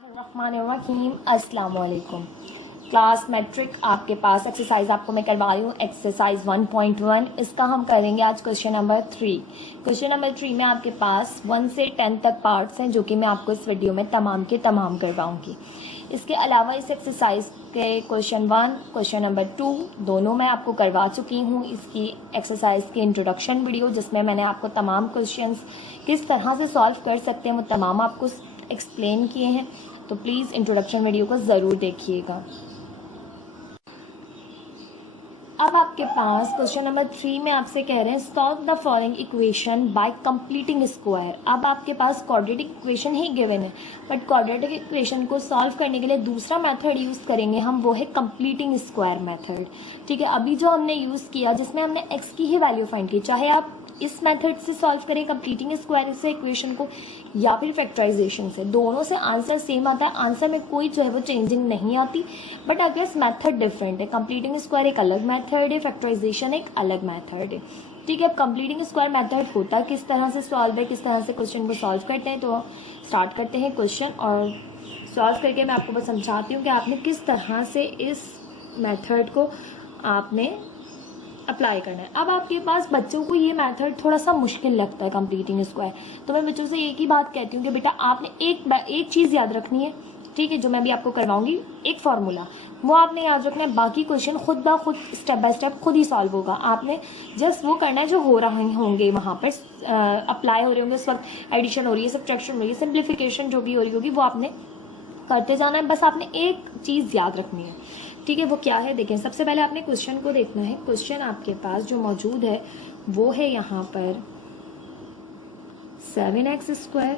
रहमानिर्रहीम अस्सलाम वालेकुम। Class matric आपके पास एक्सरसाइज आपको मैं करवा रही हूँ एक्सरसाइज 1.1। इसका हम करेंगे आज क्वेश्चन नंबर 3। क्वेश्चन नंबर 3 में आपके पास 1 से 10 तक पार्ट्स हैं जो कि मैं आपको इस वीडियो में तमाम के तमाम करवाऊंगी। इसके अलावा इस एक्सरसाइज के क्वेश्चन 1 क्वेश्चन नंबर 2 दोनों मैं आपको करवा चुकी हूँ। इसकी एक्सरसाइज की इंट्रोडक्शन वीडियो जिसमें मैंने आपको तमाम क्वेश्चंस किस तरह से सॉल्व कर सकते हैं वो तमाम आपको एक्सप्लेन किए हैं, तो प्लीज़ इंट्रोडक्शन वीडियो को ज़रूर देखिएगा। अब आपके पास क्वेश्चन नंबर 3 में आपसे कह रहे हैं solve the following equation by completing square. अब आपके पास क्वाड्रेटिक इक्वेशन ही गिवन है, बट क्वाड्रेटिक इक्वेशन को सॉल्व करने के लिए दूसरा मेथड यूज़ करेंगे हम, वो है कंप्लीटिंग स्क्वायर मेथड। ठीक है, अभी जो हमने यूज़ किया जिसमें हमने एक्स की ही वैल्यू फाइंड की, चाहे आप इस मेथड से सॉल्व करें कंप्लीटिंग स्क्वायर से इक्वेशन को या फिर फैक्टराइजेशन से, दोनों से आंसर सेम आता है। आंसर में कोई जो है वो चेंजिंग नहीं आती, बट अगर मेथड डिफरेंट है। कंप्लीटिंग स्क्वायर एक अलग मेथड है, फैक्टराइजेशन एक अलग मेथड है। ठीक है, अब कंप्लीटिंग स्क्वायर मेथड होता किस तरह से सॉल्व है, किस तरह से क्वेश्चन को सॉल्व करते हैं, तो स्टार्ट करते हैं क्वेश्चन और सॉल्व करके मैं आपको बस समझाती हूँ कि आपने किस तरह से इस मेथड को आपने अप्लाई करना है। अब आपके पास बच्चों को ये मेथड थोड़ा सा मुश्किल लगता है कंप्लीटिंग स्क्वायर, तो मैं बच्चों से एक ही बात कहती हूँ कि बेटा आपने एक चीज़ याद रखनी है। ठीक है, जो मैं भी आपको करवाऊंगी एक फार्मूला, वो आपने याद रखना है। बाकी क्वेश्चन खुद ब खुद स्टेप बाय स्टेप खुद ही सॉल्व होगा। आपने जस्ट वो करना है जो हो रहे होंगे वहाँ पर अप्लाई हो रहे होंगे उस वक्त, एडिशन हो रही है, सब्ट्रैक्शन हो रही है, सिंप्लीफिकेशन जो भी हो रही होगी वो आपने करते जाना है। बस आपने एक चीज़ याद रखनी है। ठीक है, वो क्या है देखें। सबसे पहले आपने क्वेश्चन को देखना है। क्वेश्चन आपके पास जो मौजूद है वो है यहाँ पर 7x²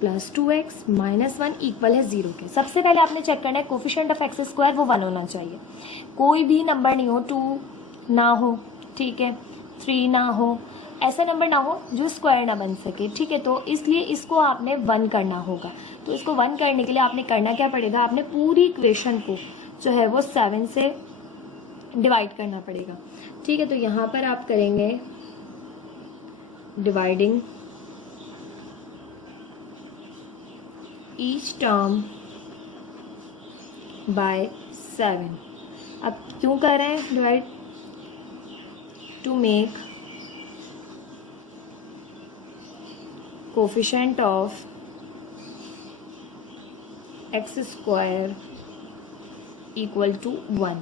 plus 2x minus 1 equal है 0 के। सबसे पहले आपने चेक करना है कोफिशिएंट ऑफ x² वो 1 होना चाहिए। कोई भी नंबर नहीं हो, 2 ना हो, ठीक है, 3 ना हो, ऐसा नंबर ना हो जो स्क्वायर ना बन सके। ठीक है, तो इसलिए इसको आपने 1 करना होगा। तो इसको 1 करने के लिए आपने करना क्या पड़ेगा, आपने पूरी इक्वेशन को जो है वो 7 से डिवाइड करना पड़ेगा। ठीक है, तो यहाँ पर आप करेंगे डिवाइडिंग ईच टर्म बाय 7। अब क्यों कर रहे हैं divide, to make coefficient of x² equal to 1।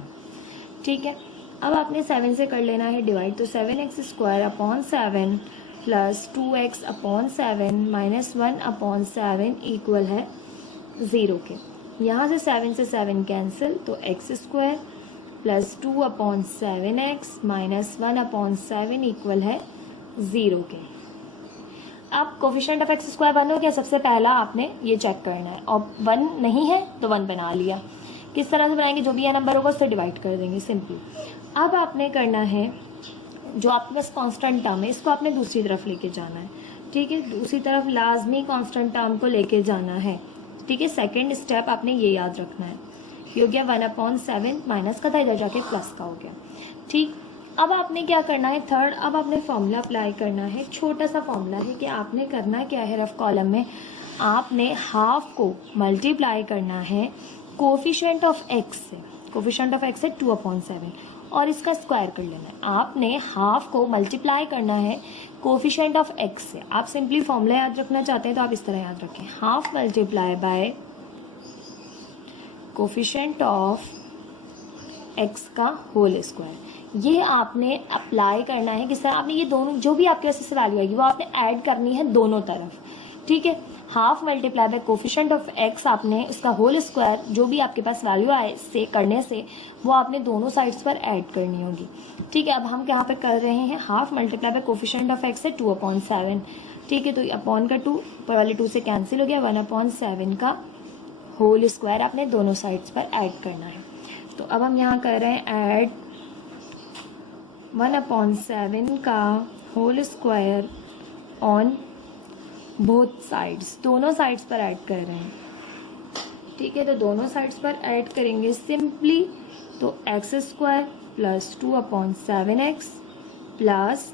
ठीक है, अब आपने 7 से कर लेना है डिवाइड, तो 7x² upon 7 plus 2x upon 7 minus 1 upon 7 equal है 0 के। यहाँ से 7 से 7 कैंसिल, तो x² plus 2 upon 7x minus 1 upon 7 equal है 0 के। अब कोफिशिएंट ऑफ x² 1 हो गया। सबसे पहला आपने ये चेक करना है, और 1 नहीं है तो 1 बना लिया। किस तरह से बनाएंगे, जो भी यह नंबर होगा उससे डिवाइड कर देंगे सिंपली। अब आपने करना है जो आपके पास कांस्टेंट टर्म है इसको आपने दूसरी तरफ लेके जाना है। ठीक है, दूसरी तरफ लाजमी कांस्टेंट टर्म को लेके जाना है। ठीक है, सेकेंड स्टेप आपने ये याद रखना है। ये हो गया 1/7 माइनस का था, इधर जाके प्लस का हो गया। ठीक, अब आपने क्या करना है थर्ड, अब आपने फॉर्मूला अप्लाई करना है। छोटा सा फॉर्मूला है कि आपने करना क्या है, रफ कॉलम में आपने हाफ को मल्टीप्लाई करना है कोफिशिएंट ऑफ x से। कोफिशिएंट ऑफ x है 2/7 और इसका स्क्वायर कर लेना है। आपने हाफ को मल्टीप्लाई करना है कोफिशिएंट ऑफ x से। आप सिंपली फॉर्मूला याद रखना चाहते हैं तो आप इस तरह याद रखें, half multiply by coefficient of x का होल स्क्वायर। ये आपने अप्लाई करना है किस तरह, आपने ये दोनों जो भी आपके पास इससे वैल्यू आएगी वो आपने ऐड करनी है दोनों तरफ। ठीक है, half multiply by coefficient of x आपने उसका होल स्क्वायर जो भी आपके पास वैल्यू आए से करने से वो आपने दोनों साइड्स पर ऐड करनी होगी। ठीक है, अब हम यहाँ पे कर रहे हैं half multiply by coefficient of x है 2/7। ठीक है, तो अपॉन का 2 ऊपर वाले 2 से कैंसिल हो गया, 1/7 का होल स्क्वायर आपने दोनों साइड्स पर ऐड करना है। तो अब हम यहाँ कर रहे हैं ऐड 1/7 का whole square on both sides, दोनों साइड्स पर ऐड कर रहे हैं। ठीक है, तो दोनों साइड्स पर ऐड करेंगे सिंपली, तो x² प्लस 2/7x प्लस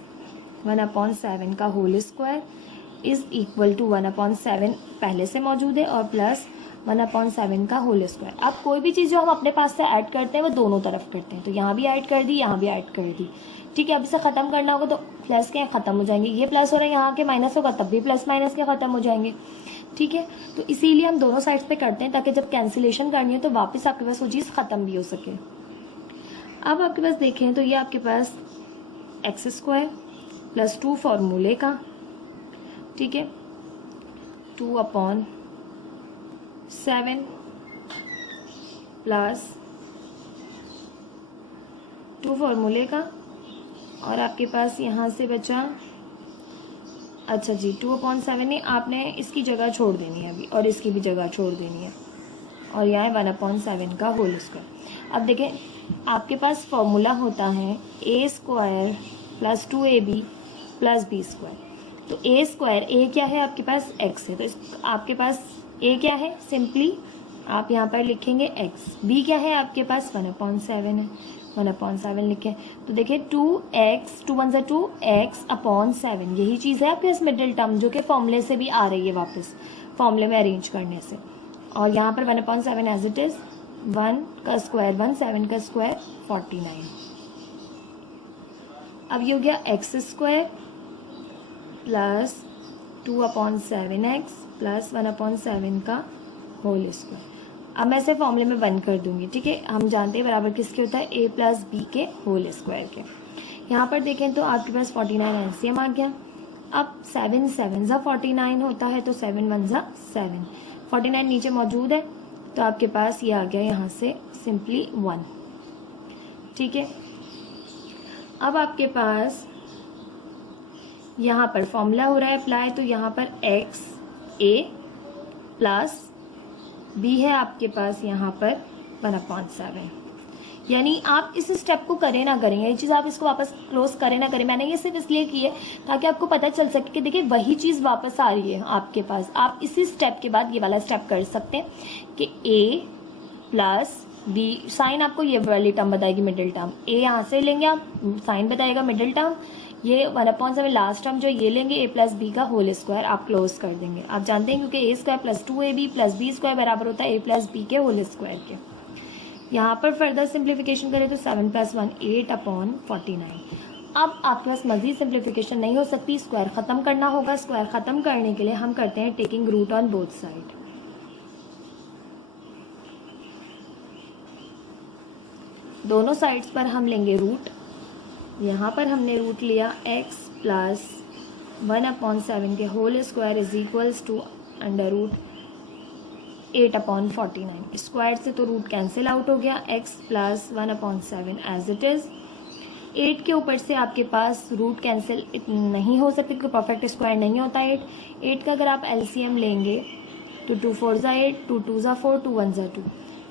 1/7 का whole square is equal to 1/7 पहले से मौजूद है और प्लस 1/7 का होल स्क्वायर। अब कोई भी चीज़ जो हम अपने पास से ऐड करते हैं वो दोनों तरफ करते हैं, तो यहाँ भी ऐड कर दी, यहाँ भी ऐड कर दी। ठीक है, अब इसे ख़त्म करना होगा तो प्लस के ख़त्म हो जाएंगे, ये प्लस हो रहा है, यहाँ के माइनस होगा तब भी प्लस माइनस के ख़त्म हो जाएंगे। ठीक है, तो इसीलिए हम दोनों साइड्स पे करते हैं ताकि जब कैंसिलेशन करनी हो तो वापस आपके पास वो चीज़ ख़त्म भी हो सके। अब आपके पास देखें तो ये आपके पास x² + 2 फॉर्मूले का, ठीक है, 2/7 प्लस 2 फॉर्मूले का, और आपके पास यहाँ से बचा, अच्छा जी 2/7 नहीं, आपने इसकी जगह छोड़ देनी है अभी और इसकी भी जगह छोड़ देनी है, और यहाँ है 1/7 का होल स्क्वायर। अब देखें आपके पास फॉर्मूला होता है a² + 2ab + b²। तो a², a क्या है आपके पास, x है, तो आपके पास a क्या है, सिंपली आप यहाँ पर लिखेंगे x, b क्या है आपके पास 1/7 है, 1/7 लिखें। तो देखिए 2x, 2 × 2 x/7, यही चीज़ है आपके पास मिडिल टर्म जो कि फॉर्मूले से भी आ रही है वापस फॉर्मूले में अरेंज करने से, और यहाँ पर 1/7 एज इट इज़, 1 का स्क्वायर 1, 7 का स्क्वायर 49। अब ये हो गया x² + 2/7x + 1/7 का होल स्क्वायर। अब मैं इसे फॉर्मूले में बंद कर दूंगी। ठीक है, हम जानते हैं बराबर किसके होता है, a + b के होल स्क्वायर के। यहाँ पर देखें तो आपके पास 49 एलसीएम आ गया। अब 7 7 ज़ा 49 होता है, तो 7 1 ज़ा 7, 49 नीचे मौजूद है, तो आपके पास ये आ गया यहाँ से सिंपली 1। ठीक है, अब आपके पास यहाँ पर फॉर्मूला हो रहा है अप्लाई, तो यहाँ पर x a + b है आपके पास यहाँ पर 1/7। यानी आप इस स्टेप को करें ना करें, ये चीज़ आप इसको वापस क्लोज करें ना करें, मैंने ये सिर्फ इसलिए की है ताकि आपको पता चल सके कि देखिए वही चीज़ वापस आ रही है आपके पास। आप इसी स्टेप के बाद ये वाला स्टेप कर सकते हैं कि a + b, साइन आपको ये वाली टर्म बताएगी मिडिल टर्म, a यहाँ से लेंगे आप, साइन बताएगा मिडिल टर्म, ये 1/7 लास्ट टर्म जो ये लेंगे a + b का होल स्क्वायर आप क्लोज कर देंगे। आप जानते हैं क्योंकि a² + 2ab + b² बराबर होता है a + b के होल स्क्वायर के। यहाँ पर फर्दर सिंप्लीफिकेशन करें तो 7 + 1 8/49। अब आपके पास मजीद सिंप्लीफिकेशन नहीं हो सकती, स्क्वायर ख़त्म करना होगा। स्क्वायर ख़त्म करने के लिए हम करते हैं taking root on both side. दोनों साइड्स पर हम लेंगे रूट। यहाँ पर हमने रूट लिया x + 1/7 के होल स्क्वायर = √8/49। स्क्वायर से तो रूट कैंसिल आउट हो गया, x + 1/7 एज इट इज़। 8 के ऊपर से आपके पास रूट कैंसिल नहीं हो सकते क्योंकि परफेक्ट स्क्वायर नहीं होता 8 का अगर आप एलसीएम लेंगे तो 2 4 ज़ा 8, 2 2 ज़ा 4, 2 1 ज़ा 2,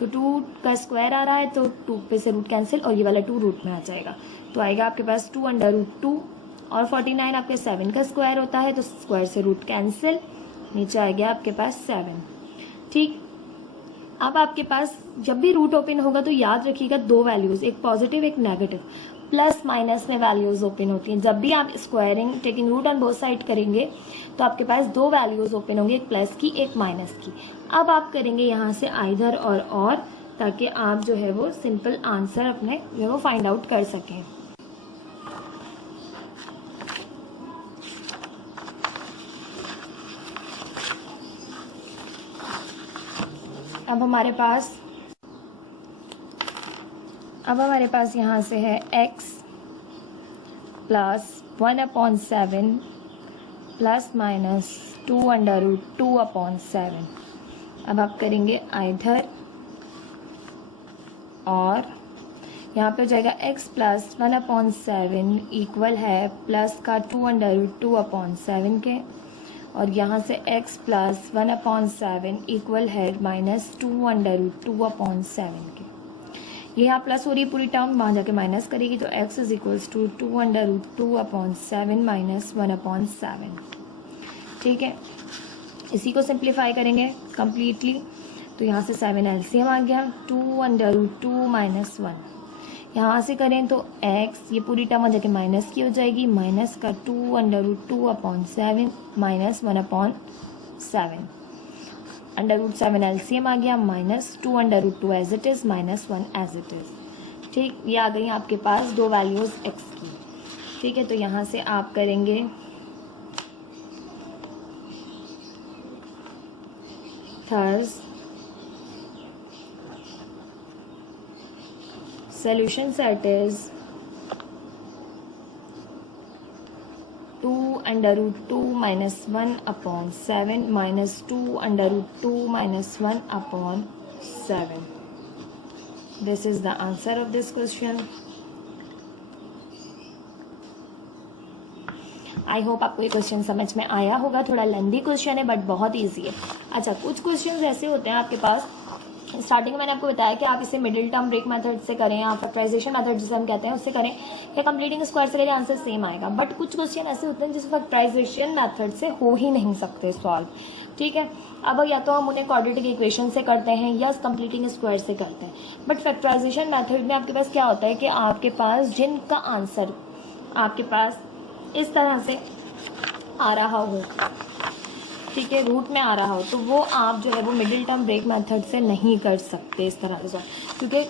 तो 2 का स्क्वायर आ रहा है तो 2 पे से रूट कैंसिल और ये वाला 2 रूट में आ जाएगा, तो आएगा आपके पास 2/√2, और 49 आपके 7 का स्क्वायर होता है तो स्क्वायर से रूट कैंसिल, नीचे आ गया आपके पास 7। ठीक, अब आपके पास जब भी रूट ओपन होगा तो याद रखिएगा दो वैल्यूज़, एक पॉजिटिव एक नेगेटिव, प्लस माइनस में वैल्यूज़ ओपन होती हैं। जब भी आप squaring taking root on both side करेंगे तो आपके पास दो वैल्यूज़ ओपन होंगी, एक प्लस की एक माइनस की। अब आप करेंगे यहाँ से आइदर और ताकि आप जो है वो सिंपल आंसर अपने जो है वो फाइंड आउट कर सकें। अब हमारे पास यहाँ से है x + 1/7 ± 2/√2/7। अब आप करेंगे आइधर और, यहाँ पे हो जाएगा x + 1/7 इक्वल है प्लस का 2/√2/7 के, और यहाँ से x + 1/7 इक्वल है -2/√2/7 के। ये यहाँ प्लस हो रही है पूरी टर्म, वहाँ जाके माइनस करेगी तो x = 2/√2/7 - 1/7। ठीक है, इसी को सिंप्लीफाई करेंगे कम्प्लीटली, तो यहाँ से 7 एलसीएम आ गया, 2/√2 - 1। यहाँ से करें तो x, ये पूरी टर्म जाके माइनस की हो जाएगी, माइनस का 2/√2/7 - 1/7। √7 LCM आ गया, -2 as it is, -1 as it is. ठीक, ये आ गई आपके पास दो वैल्यूज़ x की। ठीक है, तो यहाँ से आप करेंगे थर्स solution set is 2 √2 minus 1 upon 7 minus 2 √2 minus 1 upon 7. This is the answer of this question. I hope आपको ये क्वेश्चन समझ में आया होगा। थोड़ा लेंदी क्वेश्चन है बट बहुत ईजी है। अच्छा, कुछ क्वेश्चन ऐसे होते हैं आपके पास, स्टार्टिंग में मैंने आपको बताया कि आप इसे मिडिल टर्म ब्रेक मेथड से करें या फैक्टराइजेशन मेथड जिसे हम कहते हैं उससे करें या कंप्लीटिंग स्क्वायर से करें, आंसर सेम आएगा। बट कुछ क्वेश्चन ऐसे होते हैं जिसे फैक्टराइजेशन मेथड से हो ही नहीं सकते सॉल्व। ठीक है, अब या तो हम उन्हें क्वाड्रेटिक इक्वेशन से करते हैं या कंप्लीटिंग स्क्वायर से करते हैं। बट फैक्टराइजेशन मेथड में आपके पास क्या होता है कि आपके पास जिनका आंसर आपके पास इस तरह से आ रहा हो, ठीक है, रूट में आ रहा हो, तो वो आप जो है वो मिडिल टर्म ब्रेक मेथड से नहीं कर सकते इस तरह से, क्योंकि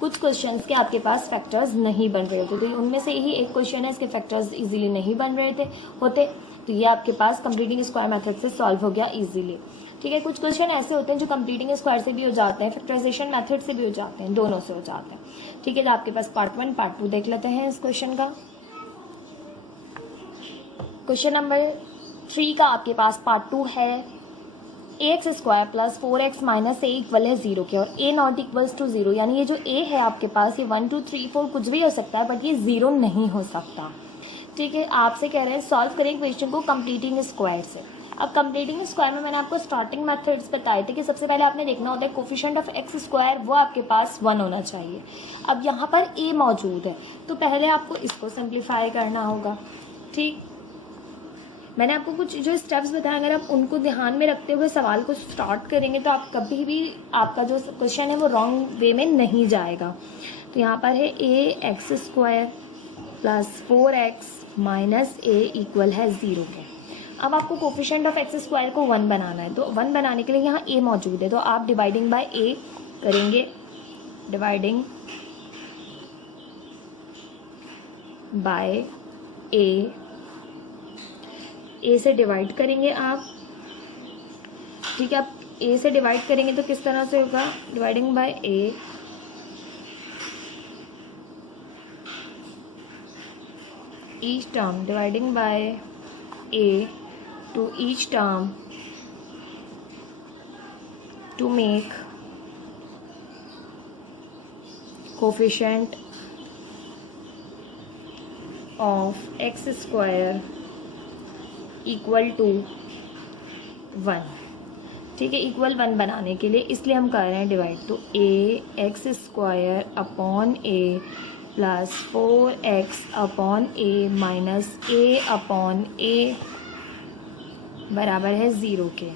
कुछ क्वेश्चंस के आपके पास फैक्टर्स नहीं बन रहे होते। तो उनमें से ही एक क्वेश्चन है इसके फैक्टर्स इजीली नहीं बन रहे होते, तो ये आपके पास कंप्लीटिंग स्क्वायर मेथड से सॉल्व हो गया इजीली। ठीक है, कुछ क्वेश्चन ऐसे होते हैं जो कंप्लीटिंग स्क्वायर से भी हो जाते हैं, फैक्टराइजेशन मेथड से भी हो जाते हैं, दोनों से हो जाते हैं। ठीक है, तो आपके पास पार्ट 1 पार्ट 2 देख लेते हैं इस क्वेश्चन का। क्वेश्चन नंबर 3 का आपके पास पार्ट 2 है, ax square plus 4x minus a equal है 0 के, और a नॉट इक्वल्स टू 0, यानी ये जो a है आपके पास ये 1 2 3 4 कुछ भी हो सकता है बट ये 0 नहीं हो सकता। ठीक है, आपसे कह रहे हैं सॉल्व करें क्वेश्चन को कंप्लीटिंग स्क्वायर से। अब कंप्लीटिंग स्क्वायर में मैंने आपको स्टार्टिंग मेथड्स बताए थे कि सबसे पहले आपने देखना होता है कोफिशिएंट ऑफ एक्स स्क्वायर, वो आपके पास 1 होना चाहिए। अब यहाँ पर a मौजूद है तो पहले आपको इसको सिंप्लीफाई करना होगा। ठीक, मैंने आपको कुछ जो स्टेप्स बताए, अगर आप उनको ध्यान में रखते हुए सवाल को स्टार्ट करेंगे तो आप कभी भी आपका जो क्वेश्चन है वो रॉन्ग वे में नहीं जाएगा। तो यहाँ पर है ax square plus 4x minus a equal है 0 के। अब आपको कोफिशिएंट ऑफ एक्स स्क्वायर को 1 बनाना है, तो 1 बनाने के लिए यहाँ a मौजूद है, तो आप डिवाइडिंग बाय a करेंगे, डिवाइडिंग बाय a से डिवाइड करेंगे आप। ठीक है, आप a से डिवाइड करेंगे तो किस तरह से होगा, dividing by a each term, dividing by a to each term to make coefficient of x square equal to 1। ठीक है, इक्वल 1 बनाने के लिए इसलिए हम कर रहे हैं डिवाइड, तो a x square upon a plus 4x upon a minus a upon a बराबर है 0 के।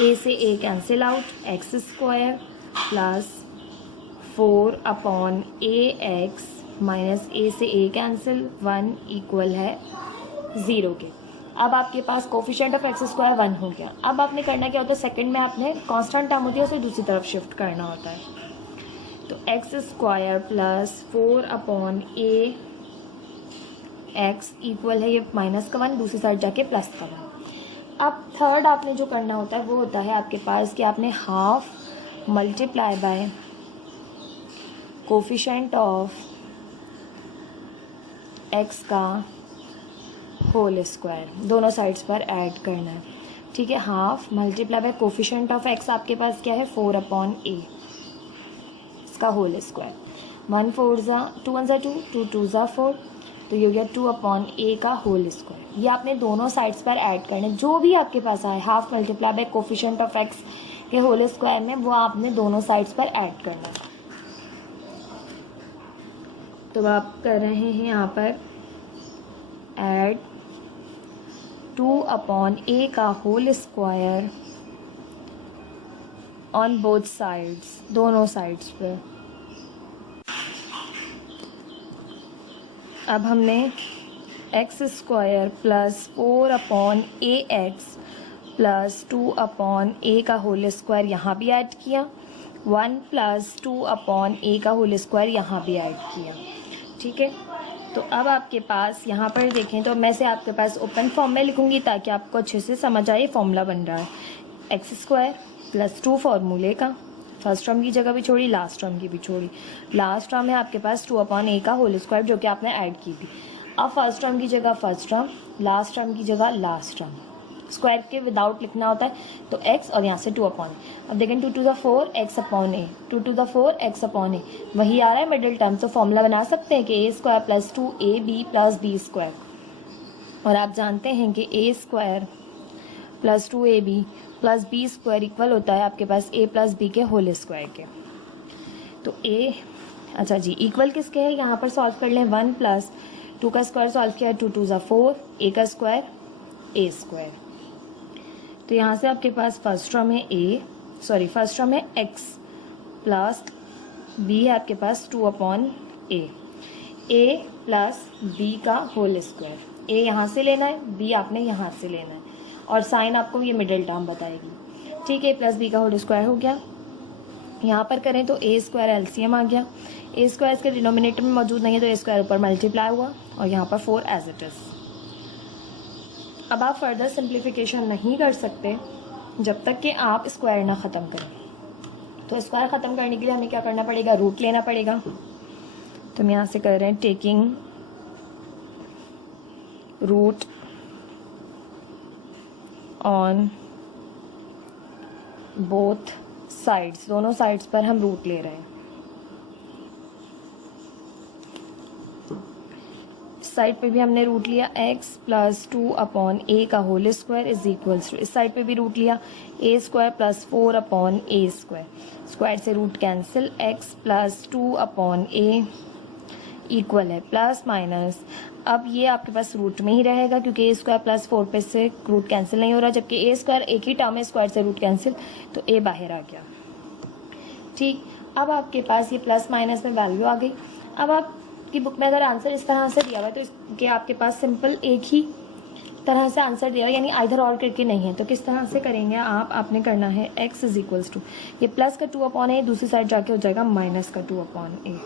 a से a cancel out, x square plus 4 upon a x minus a से a कैंसिल, 1 इक्वल है 0 के। अब आपके पास कोफिशिएंट ऑफ एक्स स्क्वायर 1 हो गया। अब आपने करना क्या होता है, सेकंड में आपने कांस्टेंट टर्म होती है उसे दूसरी तरफ शिफ्ट करना होता है, तो x square plus 4 upon a x equal है ये माइनस का 1, दूसरी साइड जाके प्लस का 1। अब थर्ड आपने जो करना होता है वो होता है आपके पास कि आपने half multiply by coefficient of x का होल स्क्वायर, दोनों साइड्स पर ऐड करना है। ठीक है, half multiply by coefficient of x आपके पास क्या है 4 अपॉन a इसका होल स्क्वायर, 1 4 ज़ा 2 1 ज़ा 2 2 2 ज़ा 4, तो ये हो गया 2 अपॉन a का होल स्क्वायर। ये आपने दोनों साइड्स पर ऐड करना है, जो भी आपके पास आए half multiply by coefficient of x के होल स्क्वायर में वो आपने दोनों साइड्स पर ऐड करना है। तो आप कर रहे हैं यहाँ पर ऐड 2 अपॉन a का whole square on both sides, दोनों साइड्स पे। अब हमने x square plus 4 upon a x plus 2/a का होल स्क्वायर यहाँ भी ऐड किया, 1 प्लस 2/a का होल स्क्वायर यहाँ भी ऐड किया। ठीक है, तो अब आपके पास यहाँ पर देखें तो मैं से आपके पास ओपन फॉर्म में लिखूंगी ताकि आपको अच्छे से समझ आए फॉर्मूला बन रहा है। x² प्लस 2 फॉर्मूले का, फर्स्ट टर्म की जगह भी छोड़ी, लास्ट टर्म की भी छोड़ी। लास्ट टर्म है आपके पास 2/a का होल स्क्वायर जो कि आपने ऐड की थी। अब फर्स्ट टर्म की जगह फर्स्ट टर्म, लास्ट टर्म की जगह लास्ट टर्म, स्क्वायर के विदाउट लिखना होता है तो x और यहाँ से 2/a। अब देखें 2 to the 4 x/a, 2 to the 4 x/a, वही आ रहा है मिडिल टर्म। तो फॉर्मूला बना सकते हैं कि a² plus 2ab plus b², और आप जानते हैं कि a² plus 2ab plus b² equal होता है आपके पास a प्लस b के होल स्क्वायर के। तो a, अच्छा जी, इक्वल किसके है यहाँ पर सॉल्व कर लें। 1 प्लस 2 का स्क्वायर सॉल्व किया, 2 to the 4, a का स्क्वायर a²। तो यहाँ से आपके पास फर्स्ट टर्म है फर्स्ट टर्म है x प्लस b है आपके पास 2/a, a प्लस b का होल स्क्वायर। a यहाँ से लेना है, b आपने यहाँ से लेना है, और साइन आपको ये मिडिल टर्म बताएगी। ठीक है, प्लस b का होल स्क्वायर हो गया। यहाँ पर करें तो a² एलसीएम आ गया, a² इसके डिनोमिनेटर में मौजूद नहीं है तो a² ऊपर मल्टीप्लाई हुआ, और यहाँ पर 4 एज इट इज़। अब आप फर्दर सिंप्लीफिकेशन नहीं कर सकते जब तक कि आप स्क्वायर ना ख़त्म करें। तो स्क्वायर ख़त्म करने के लिए हमें क्या करना पड़ेगा, रूट लेना पड़ेगा। तो हम यहाँ से कर रहे हैं taking root on both sides, दोनों साइड्स पर हम रूट ले रहे हैं। साइड पे भी हमने रूट लिया, x प्लस 2/a का whole square is equals to, इस साइड पे भी रूट लिया a² प्लस 4/a², स्क्वायर से root cancel, x plus 2/a equal है प्लस माइनस। अब ये आपके पास रूट में ही रहेगा क्योंकि a² प्लस 4 पे से रूट कैंसिल नहीं हो रहा, जबकि a² एक ही टर्म है, स्क्वायर से रूट कैंसिल, तो a बाहर आ गया। ठीक, अब आपके पास ये प्लस माइनस में वैल्यू आ गई। अब आपकी बुक में अगर आंसर इस तरह से दिया हुआ है तो इसके आपके पास सिंपल एक ही तरह से आंसर दिया हुआ, यानी आइदर और करके नहीं है। तो किस तरह से करेंगे आपने करना है x इज इक्वल्स टू, ये प्लस का 2/a दूसरी साइड जाके हो जाएगा माइनस का 2/a।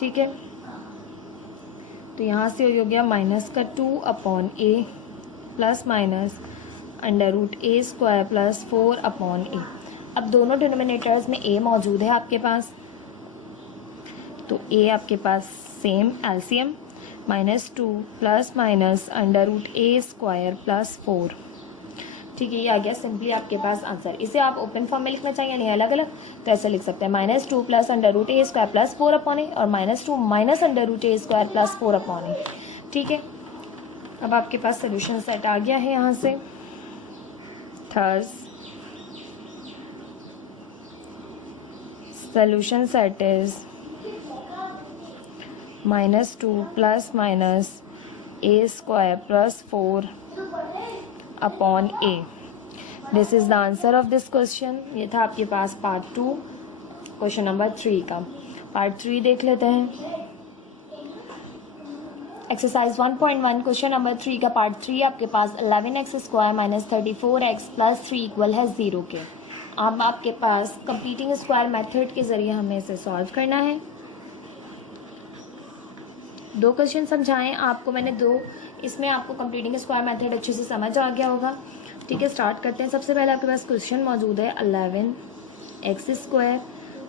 ठीक है, तो यहाँ से हो गया माइनस का 2/a plus minus √a² plus 4/a। अब दोनों डिनोमिनेटर्स में a मौजूद है आपके पास, तो a आपके पास same LCM -2 plus minus √a² plus 4। ठीक है, ये आ गया सिंपली आपके पास आंसर। इसे आप ओपन फॉर्म में लिखना चाहिए यानी अलग अलग, तो ऐसे लिख सकते हैं -2 प्लस √a² प्लस 4/a और -2 माइनस √a² प्लस 4/a। ठीक है, अब आपके पास सोल्यूशन सेट आ गया है यहाँ से। Thus solution set is -2 plus minus a² plus 4/a। This is the answer of this question. ये था आपके पास पार्ट 2 क्वेश्चन नंबर 3 का। पार्ट 3 देख लेते हैं। एक्सरसाइज 1.1 क्वेश्चन नंबर 3 का पार्ट 3 आपके पास 11x² minus 34x plus 3 equal है 0 के। अब आपके पास कंप्लीटिंग स्क्वायर मेथड के जरिए हमें इसे सॉल्व करना है। 2 क्वेश्चन समझाएं आपको मैंने 2, इसमें आपको कंप्लीटिंग स्क्वायर मेथड अच्छे से समझ आ गया होगा। ठीक है, स्टार्ट करते हैं। सबसे पहले आपके पास क्वेश्चन मौजूद है 11x²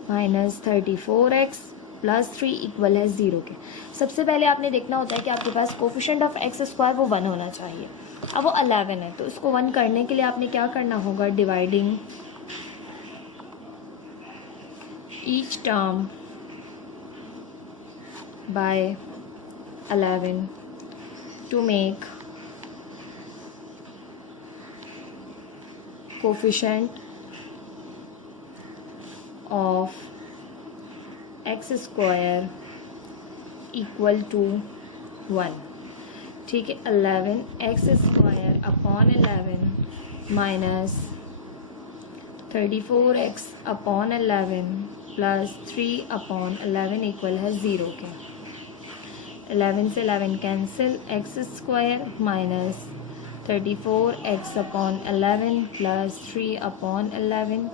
minus 34x plus 3 equal है 0 के। सबसे पहले आपने देखना होता है कि आपके पास कोफिशिएंट ऑफ x² वो 1 होना चाहिए। अब वो 11 है तो उसको 1 करने के लिए आपने क्या करना होगा, dividing each term bye 11 to make coefficient of x² equal to 1। ठीक है, 11x² upon 11 minus 34x/11 plus 3/11 equal है 0 के। 11 से 11 cancel, x² minus 34x/11 plus 3/11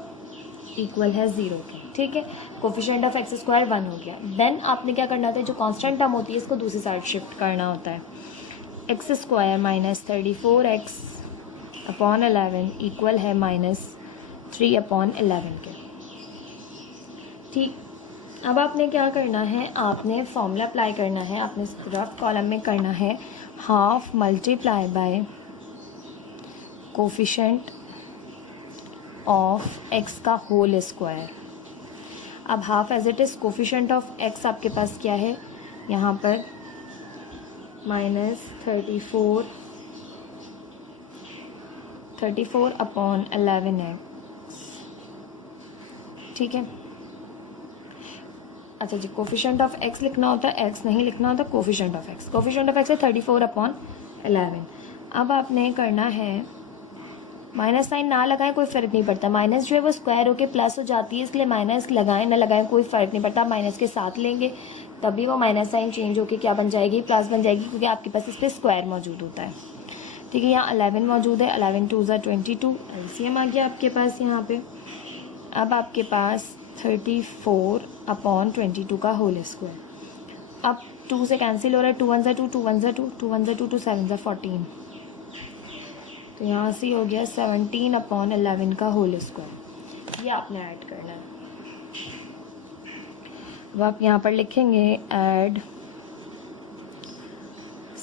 equal है 0 के। ठीक है, कोफिशिएंट ऑफ एक्स स्क्वायर 1 हो गया। देन आपने क्या करना होता है, जो कांस्टेंट टर्म होती है इसको दूसरी साइड शिफ्ट करना होता है। X square minus 34x/11 equal है -3/11 के। ठीक, अब आपने क्या करना है, आपने फॉर्मूला अप्लाई करना है, आपने रफ कॉलम में करना है half multiply by coefficient of x का होल स्क्वायर। अब half as it is coefficient of x आपके पास क्या है यहाँ पर -34/11x। ठीक है, अच्छा जी, कोफिशिएंट ऑफ एक्स लिखना होता है, एक्स नहीं लिखना होता, coefficient of x. Coefficient of x है 34/11। अब आपने करना है, माइनस साइन ना लगाएं कोई फ़र्क नहीं पड़ता, माइनस जो है वो स्क्वायर होके प्लस हो जाती है, इसलिए माइनस लगाएं ना लगाएं कोई फ़र्क नहीं पड़ता। माइनस के साथ लेंगे तभी वो माइनस साइन चेंज होके क्या बन जाएगी, प्लस बन जाएगी, क्योंकि आपके पास इस पर स्क्वायर मौजूद होता है। ठीक है, यहाँ 11 मौजूद है, 11 2 ज़ा 22, एलसीएम आ गया आपके पास यहाँ पे। अब आपके पास 34/22 का होल स्क्वायर। अब 2 से कैंसिल हो रहा है, 2 1 ज़ा 2, 2 1 ज़ा 2, 2 1 ज़ा 2, 2 7 ज़ा 14, तो यहाँ से हो गया 17/11 का होल स्क्वायर। ये आपने ऐड करना है। अब आप यहाँ पर लिखेंगे ऐड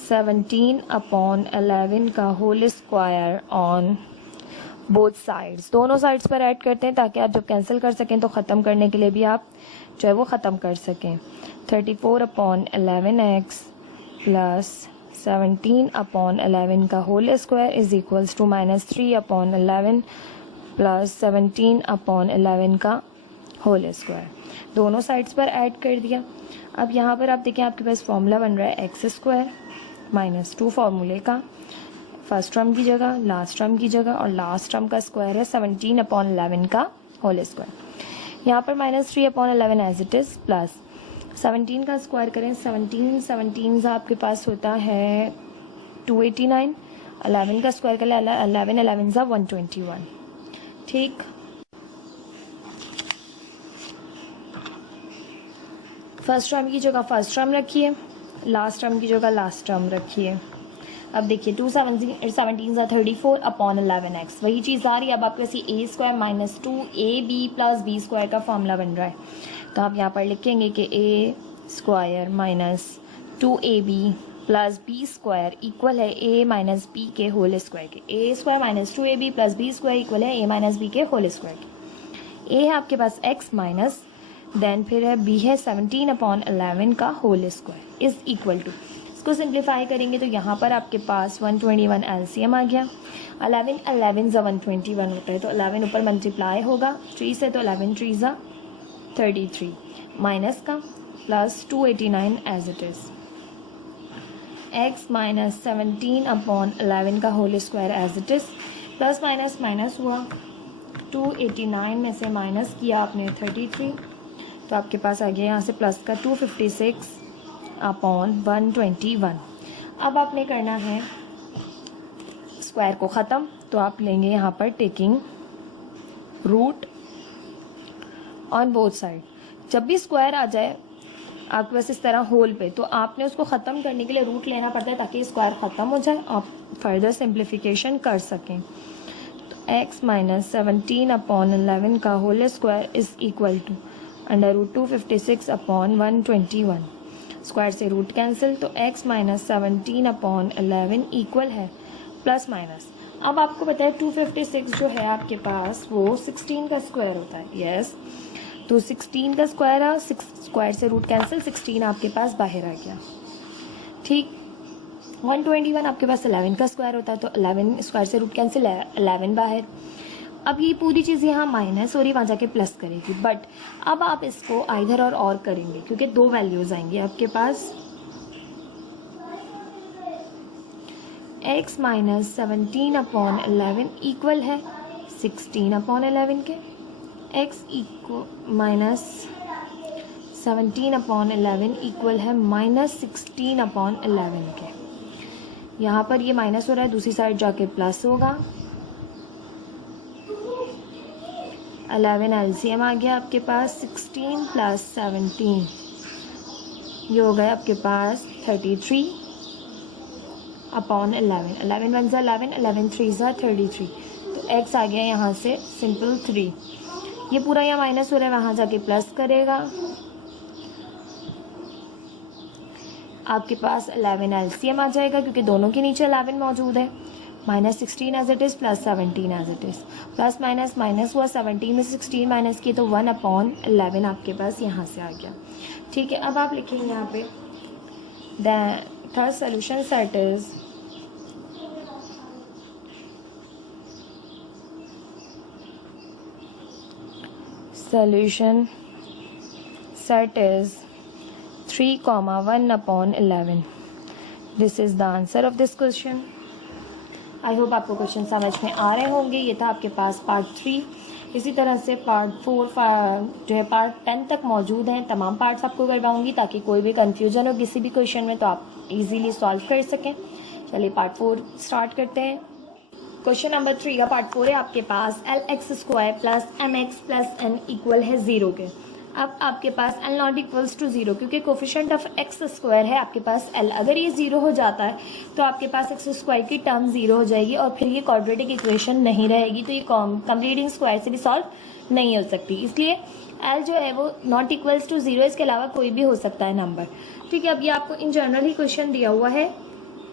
17/11 का whole square on both sides. दोनों साइड्स पर ऐड करते हैं ताकि आप जब कैंसिल कर सकें तो ख़त्म करने के लिए भी आप जो है वो ख़त्म कर सकें। 34/11x प्लस 17/11 का whole square is equals to -3/11 plus 17/11 का होल स्क्वायर। दोनों साइड्स पर ऐड कर दिया। अब यहाँ पर आप देखें आपके पास फॉर्मूला बन रहा है एक्स स्क्वायर -2 फार्मूले का, फर्स्ट टर्म की जगह, लास्ट टर्म की जगह, और लास्ट टर्म का स्क्वायर है 17/11 का होल स्क्वायर। यहाँ पर -3/11 एज इट इज़ प्लस 17 का स्क्वायर करें, 17 आपके पास होता है 289, 11 का स्क्वायर करें 11 121। ठीक, फर्स्ट टर्म की जगह फर्स्ट टर्म रखिए, लास्ट टर्म की जगह लास्ट टर्म रखिए। अब देखिए 2 17 34/11x, वही चीज़ आ रही है। अब आपके पास A square -2ab plus B square का फॉर्मूला बन रहा है, तो आप यहाँ पर लिखेंगे कि A square -2ab plus B square equal है a माइनस बी के होल स्क्वायर के। A square -2ab plus B square equal है a माइनस बी के होल स्क्वायर के। a है आपके पास x माइनस, देन फिर है b है 17/11 का whole square is equal to, इसको सिंप्लीफाई करेंगे तो यहाँ पर आपके पास 121 एलसीएम आ गया। 11 11 ज़ा 121 होता है, तो 11 ऊपर मल्टीप्लाई होगा 3 से, तो 11 3 ज़ा 33 माइनस का plus 289 as it is, x minus 17/11 का whole square as it is, plus minus minus हुआ, 289 में से माइनस किया आपने 33, तो आपके पास आ गया यहाँ से प्लस का 256/121। अब आपने करना है स्क्वायर को ख़त्म, तो आप लेंगे यहाँ पर taking root on both side. जब भी स्क्वायर आ जाए आपके पास इस तरह होल पे, तो आपने उसको ख़त्म करने के लिए रूट लेना पड़ता है ताकि स्क्वायर ख़त्म हो जाए, आप फर्दर सिंप्लीफिकेशन कर सकें। तो x माइनस 17/11 का whole square is equal to √256/121। Square से रूट कैंसिल, तो x माइनस 17/11 इक्वल है प्लस माइनस। अब आपको पता है 256 जो है आपके पास वो 16 का स्क्वायर होता है, यस, तो 16 का स्क्वायर है, स्क्वायर से रूट कैंसिल, 16 आपके पास बाहर आ गया। ठीक, 121 आपके पास 11 का स्क्वायर होता है, तो 11 स्क्वायर से रूट कैंसिल, 11 बाहर। अब ये पूरी चीज़ यहाँ माइनस हो रही, वहाँ जाके प्लस करेगी, बट अब आप इसको आइधर और करेंगे क्योंकि दो वैल्यूज़ आएंगी आपके पास। x माइनस 17/11 इक्वल है 16/11 के, x माइनस 17/11 इक्वल है -16/11 के। यहाँ पर ये माइनस हो रहा है, दूसरी साइड जाके प्लस होगा। 11 एलसीएम आ गया आपके पास, 16 प्लस 17, ये हो गया आपके पास 33 अपॉन 11। 11 वन ज़ा 11, 11 थ्री ज़ा 33, तो x आ गया यहाँ से सिंपल 3। ये पूरा यहाँ माइनस हो रहा है, वहाँ जाके प्लस करेगा। आपके पास 11 एलसीएम आ जाएगा क्योंकि दोनों के नीचे 11 मौजूद है। Minus 16 as it is plus 17 as it is, plus minus minus हुआ, 17 में 16 माइनस किए तो 1 अपॉन 11 आपके पास यहाँ से आ गया। ठीक है, अब आप लिखेंगे यहाँ पे the third solution set is solution set is 3, 1 upon 11. This is the answer of this question. I hope आपको क्वेश्चन समझ में आ रहे होंगे। ये था आपके पास पार्ट 3। इसी तरह से पार्ट 4 जो है पार्ट 10 तक मौजूद हैं। तमाम पार्ट्स आपको करवाऊंगी ताकि कोई भी कंफ्यूजन हो किसी भी क्वेश्चन में तो आप इजीली सॉल्व कर सकें। चलिए पार्ट 4 स्टार्ट करते हैं। क्वेश्चन नंबर 3 का पार्ट 4 है आपके पास LX² plus MX plus N equal है 0 के। अब आपके पास L नॉट इक्वल्स टू 0 क्योंकि कोफिशिएंट ऑफ x² है आपके पास L। अगर ये 0 हो जाता है तो आपके पास x² की टर्म 0 हो जाएगी और फिर ये क्वाड्रेटिक इक्वेशन नहीं रहेगी, तो ये कंप्लीटिंग स्क्वायर से भी सॉल्व नहीं हो सकती। इसलिए L जो है वो नॉट इक्वल्स टू 0, इसके अलावा कोई भी हो सकता है नंबर। ठीक है, अब ये आपको इन जनरल ही क्वेश्चन दिया हुआ है,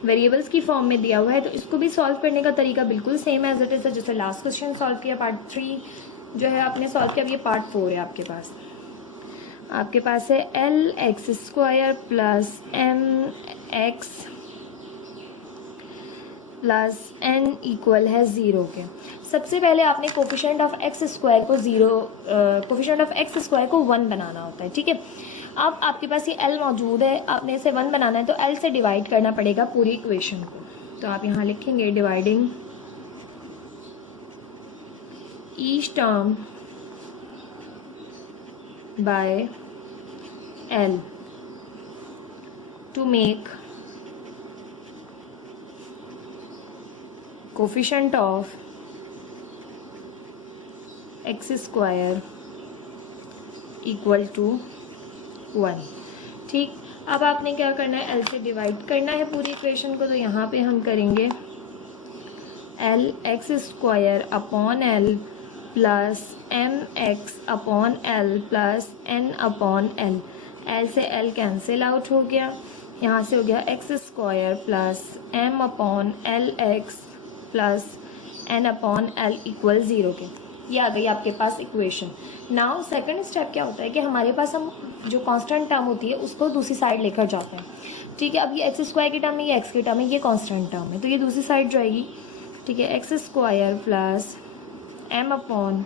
वेरिएबल्स की फॉर्म में दिया हुआ है, तो इसको भी सॉल्व करने का तरीका बिल्कुल सेम एज इट इज है जैसे लास्ट क्वेश्चन सॉल्व किया पार्ट 3 जो है आपने सॉल्व किया। अब ये पार्ट 4 है आपके पास है LX² plus MX plus N equal है 0 के। सबसे पहले आपने कोफिशिएंट ऑफ x² को 1 बनाना होता है। ठीक है, अब आपके पास ये L मौजूद है, आपने इसे 1 बनाना है तो L से डिवाइड करना पड़ेगा पूरी इक्वेशन को। तो आप यहाँ लिखेंगे dividing each term by L to make coefficient of x² equal to 1। ठीक, अब आपने क्या करना है, L से डिवाइड करना है पूरी इक्वेशन को, तो यहाँ पे हम करेंगे LX² upon L plus MX upon L plus N upon L। L से L कैंसिल आउट हो गया, यहाँ से हो गया x² plus M upon LX plus N upon L equal 0 के। ये आ गई आपके पास इक्वेशन। नाउ सेकंड स्टेप क्या होता है कि हमारे पास हम जो कांस्टेंट टर्म होती है उसको दूसरी साइड लेकर जाते हैं। ठीक है, अब ये x² की टर्म है, ये x की टर्म है, ये कांस्टेंट टर्म है, तो ये दूसरी साइड जाएगी। ठीक है, x² plus M upon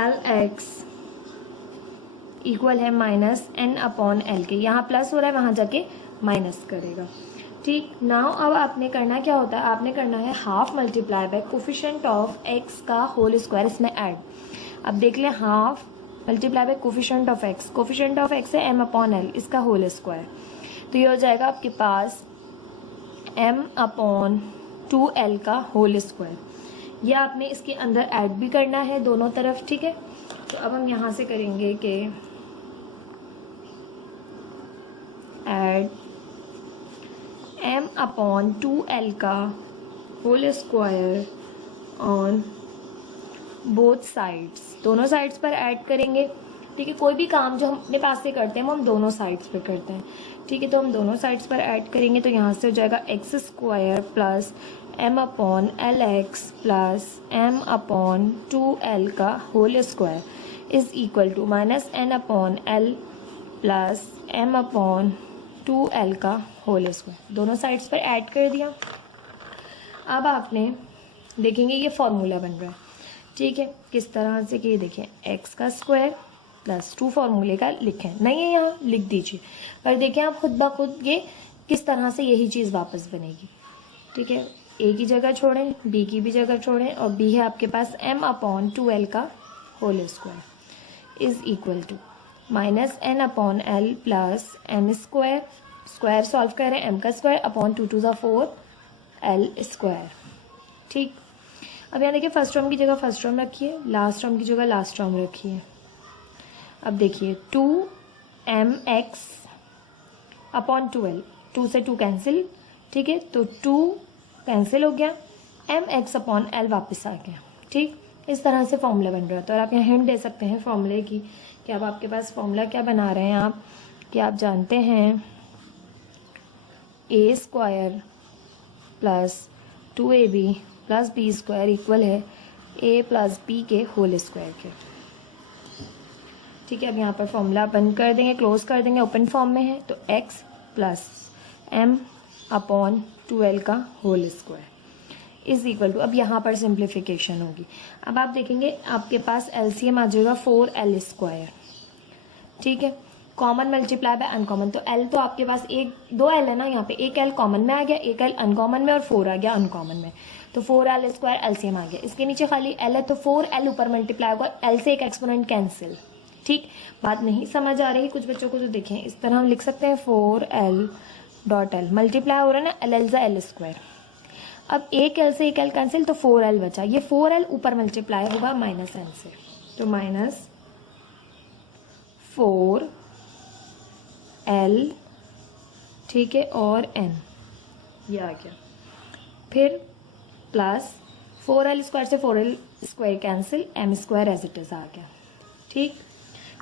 LX equal है माइनस N अपॉन L के। यहाँ प्लस हो रहा है, वहाँ जाके माइनस करेगा। ठीक, नाउ अब आपने करना क्या होता है, आपने करना है half multiply by coefficient of x का होल स्क्वायर इसमें ऐड। अब देख लें, half multiply by coefficient of x, coefficient of x है M अपॉन L, इसका होल स्क्वायर, तो ये हो जाएगा आपके पास M अपॉन 2L का होल स्क्वायर। ये आपने इसके अंदर ऐड भी करना है दोनों तरफ। ठीक है, तो अब हम यहाँ से करेंगे कि ऐड M अपॉन 2L का whole square on both sides, दोनों साइड्स पर ऐड करेंगे। ठीक है, कोई भी काम जो हम अपने पास से करते हैं वो हम दोनों साइड्स पर करते हैं। ठीक है, तो हम दोनों साइड्स पर ऐड करेंगे, तो यहाँ से हो जाएगा x² plus M upon LX plus M upon 2L का whole square is equal to minus N upon L plus M upon 2L का होल स्क्वायर। दोनों साइड्स पर ऐड कर दिया। अब आपने देखेंगे ये फॉर्मूला बन रहा है। ठीक है, किस तरह से कि देखें x का स्क्वायर प्लस 2 फॉर्मूले का लिखें, नहीं है यहाँ लिख दीजिए, पर देखें आप खुद ब खुद ये किस तरह से यही चीज़ वापस बनेगी। ठीक है, a की जगह छोड़ें, b की भी जगह छोड़ें, और b है आपके पास m अपॉन 2L का whole square is equal to minus N upon L plus N square, square solve करें M का स्क्वायर अपॉन 2 2 ज़ा 4 एल स्क्वायर। ठीक, अब यहाँ देखिए फर्स्ट टर्म की जगह फर्स्ट टर्म रखिए, लास्ट टर्म की जगह लास्ट टर्म रखिए। अब देखिए 2mx अपॉन 2l, 2 से 2 कैंसिल, ठीक है, तो 2 कैंसिल हो गया, mx अपॉन l वापस आ गया। ठीक, इस तरह से फॉर्मूला बन रहा है। तो और आप यहाँ हिंट दे सकते हैं फॉर्मूले की कि अब आपके पास फॉर्मूला क्या बना रहे हैं आप, कि आप जानते हैं a square plus 2ab plus B square equal है a प्लस बी के होल स्क्वायर के। ठीक है, अब यहाँ पर फॉर्मूला बंद कर देंगे, क्लोज कर देंगे, ओपन फॉर्म में है, तो x plus m upon 2l का whole square is equal to, अब यहाँ पर सिंप्लीफिकेशन होगी। अब आप देखेंगे आपके पास एलसीएम आ जाएगा 4l स्क्वायर। ठीक है, कॉमन मल्टीप्लाई बाय अनकॉमन, तो l तो आपके पास एक 2l है ना, यहाँ पे एक l कॉमन में आ गया, एक l अनकॉमन में और 4 आ गया अनकॉमन में, तो 4l स्क्वायर एलसीएम आ गया। इसके नीचे खाली l है तो 4l ऊपर मल्टीप्लाई होगा, l से एक एक्सपोनेंट कैंसिल। ठीक, बात नहीं समझ आ रही कुछ बच्चों को तो देखें, इस तरह हम लिख सकते हैं 4l डॉट l मल्टीप्लाई हो रहा है ना, l ज़ा l स्क्वायर। अब एक l से एक l कैंसिल, तो 4l बचा, ये 4l ऊपर मल्टीप्लाई होगा माइनस n से, तो माइनस 4l, ठीक है, और n ये आ गया, फिर प्लस 4l स्क्वायर से 4l square cancel, m square as it is आ गया। ठीक,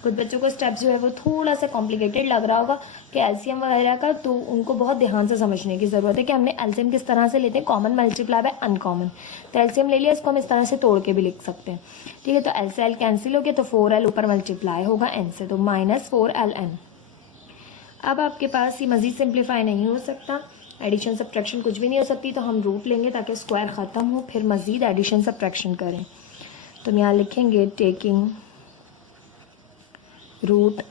कुछ बच्चों को स्टेप जो है वो थोड़ा सा कॉम्प्लिकेटेड लग रहा होगा कि एलसीएम वगैरह का, तो उनको बहुत ध्यान से समझने की ज़रूरत है कि हमने एलसीएम किस तरह से लेते हैं, कॉमन मल्टीप्लाई बाय अनकॉमन। तो एलसीएम ले लिया, इसको हम इस तरह से तोड़ के भी लिख सकते हैं। ठीक है, तो एल से एल कैंसिल हो गया, तो 4l ऊपर मल्टीप्लाई होगा n से, तो माइनस 4ln। अब आपके पास ये मज़ीद सिंप्लीफाई नहीं हो सकता, एडिशन सब्ट्रैक्शन कुछ भी नहीं हो सकती, तो हम रूट लेंगे ताकि स्क्वायर ख़त्म हो, फिर मज़ीद एडिशन सब्ट्रैक्शन करें। तो हम यहाँ लिखेंगे taking root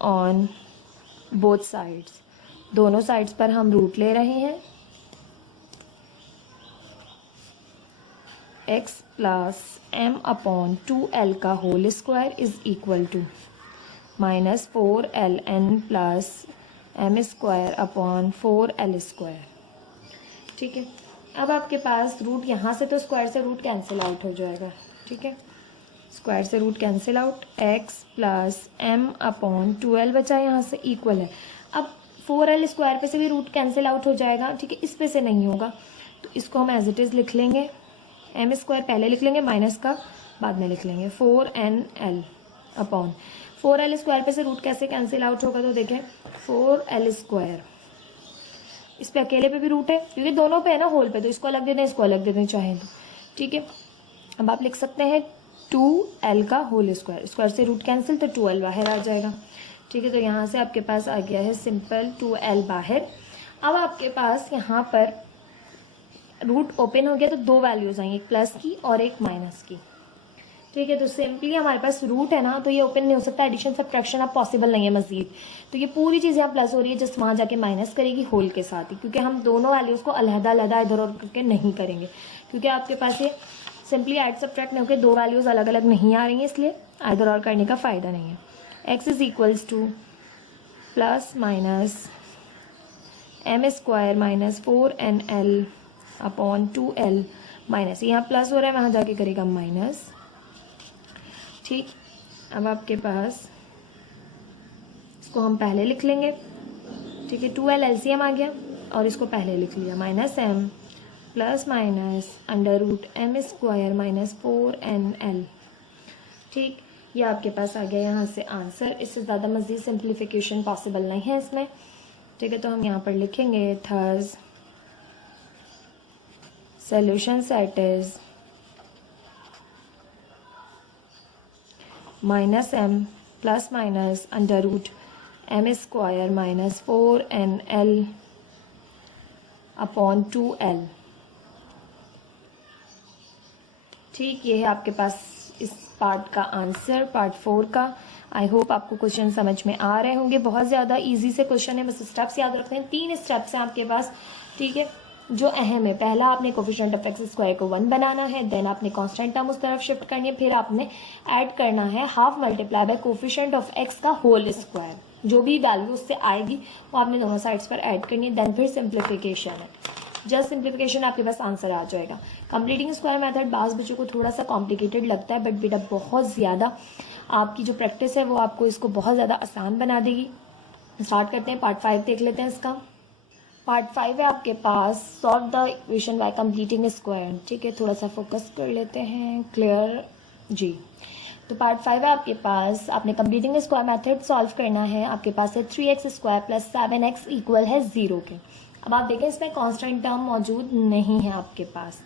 on both sides, दोनों साइड्स पर हम रूट ले रहे हैं, x plus m upon 2l का whole square is equal to minus 4ln plus m square upon 4l square. ठीक है, अब आपके पास रूट यहाँ से तो स्क्वायर से रूट कैंसिल आउट हो जाएगा। ठीक है, स्क्वायर से root cancel out, x plus m upon 2l बचा यहाँ से इक्वल है। अब 4l स्क्वायर पे से भी रूट कैंसिल आउट हो जाएगा। ठीक है, इस पे से नहीं होगा, तो इसको हम एज इट इज़ लिख लेंगे, m स्क्वायर पहले लिख लेंगे, माइनस का बाद में लिख लेंगे, 4nl अपॉन 4l स्क्वायर पे से रूट कैसे कैंसिल आउट होगा, तो देखें 4l स्क्वायर, इस पे अकेले पे भी रूट है क्योंकि दोनों पे है ना होल पे, तो इसको अलग दे दें, इसको अलग दे दें चाहें तो। ठीक है, अब आप लिख सकते हैं 2l का होल स्क्वायर, स्क्वायर से रूट कैंसिल, तो 2l बाहर आ जाएगा। ठीक है, तो यहाँ से आपके पास आ गया है सिंपल 2l बाहर। अब आपके पास यहाँ पर रूट ओपन हो गया, तो दो वैल्यूज आएंगी, एक प्लस की और एक माइनस की। ठीक है, तो सिंपली हमारे पास रूट है ना, तो ये ओपन नहीं हो सकता, एडिशन सब्ट्रैक्शन अब पॉसिबल नहीं है मजीद, तो ये पूरी चीज़ यहाँ प्लस हो रही है, जस्ट वहाँ जाके माइनस करेगी होल के साथ ही, क्योंकि हम दोनों वैल्यूज़ को अलहदा अलहदा इधर उधर करके नहीं करेंगे, क्योंकि आपके पास ये सिंपली ऐड सब्ट्रैक्ट नहीं होकर दो वैल्यूज़ अलग अलग नहीं आ रही हैं, इसलिए इधर और करने का फ़ायदा नहीं है। x is equals to plus minus m square minus 4nl upon 2l minus, यहाँ प्लस हो रहा है, वहाँ जाके करेगा माइनस। ठीक, अब आपके पास इसको हम पहले लिख लेंगे। ठीक है, 2l एलसीएम आ गया और इसको पहले लिख लिया, minus m plus minus under root m square minus 4nl। ठीक, ये आपके पास आ गया यहाँ से आंसर, इससे ज़्यादा मज़ीद सिंप्लीफिकेशन पॉसिबल नहीं है इसमें। ठीक है, तो हम यहाँ पर लिखेंगे thus solution set is minus m plus minus under root m square minus 4nl upon 2l। ठीक, ये है आपके पास इस पार्ट का आंसर, पार्ट 4 का। आई होप आपको क्वेश्चन समझ में आ रहे होंगे, बहुत ज़्यादा इजी से क्वेश्चन है, बस स्टेप्स याद रखते हैं। 3 स्टेप्स हैं आपके पास, ठीक है, जो अहम है। पहला, आपने कोफिशिएंट ऑफ एक्स स्क्वायर को 1 बनाना है, देन आपने कांस्टेंट टर्म उस तरफ शिफ्ट करनी है, फिर आपने ऐड करना है half multiply by coefficient of x का होल स्क्वायर, जो भी वैल्यू उससे आएगी वो आपने दोनों साइड्स पर ऐड करनी है, देन फिर सिंप्लीफिकेशन है। जस्ट सिंप्लीफिकेशन आपके पास आंसर आ जाएगा। कंप्लीटिंग स्क्वायर मेथड बाज़ बच्चों को थोड़ा सा कॉम्प्लिकेटेड लगता है, बट बेटा बहुत ज़्यादा आपकी जो प्रैक्टिस है वो आपको इसको बहुत ज़्यादा आसान बना देगी। स्टार्ट करते हैं, पार्ट 5 देख लेते हैं इसका। पार्ट 5 है आपके पास solve the equation by completing square. ठीक है, थोड़ा सा फोकस कर लेते हैं, क्लियर जी। तो पार्ट 5 है आपके पास, आपने कंप्लीटिंग स्क्वायर मेथड सॉल्व करना है। आपके पास है 3x² प्लस 7x इक्वल है 0 के। अब आप देखें इसमें कांस्टेंट टर्म मौजूद नहीं है आपके पास।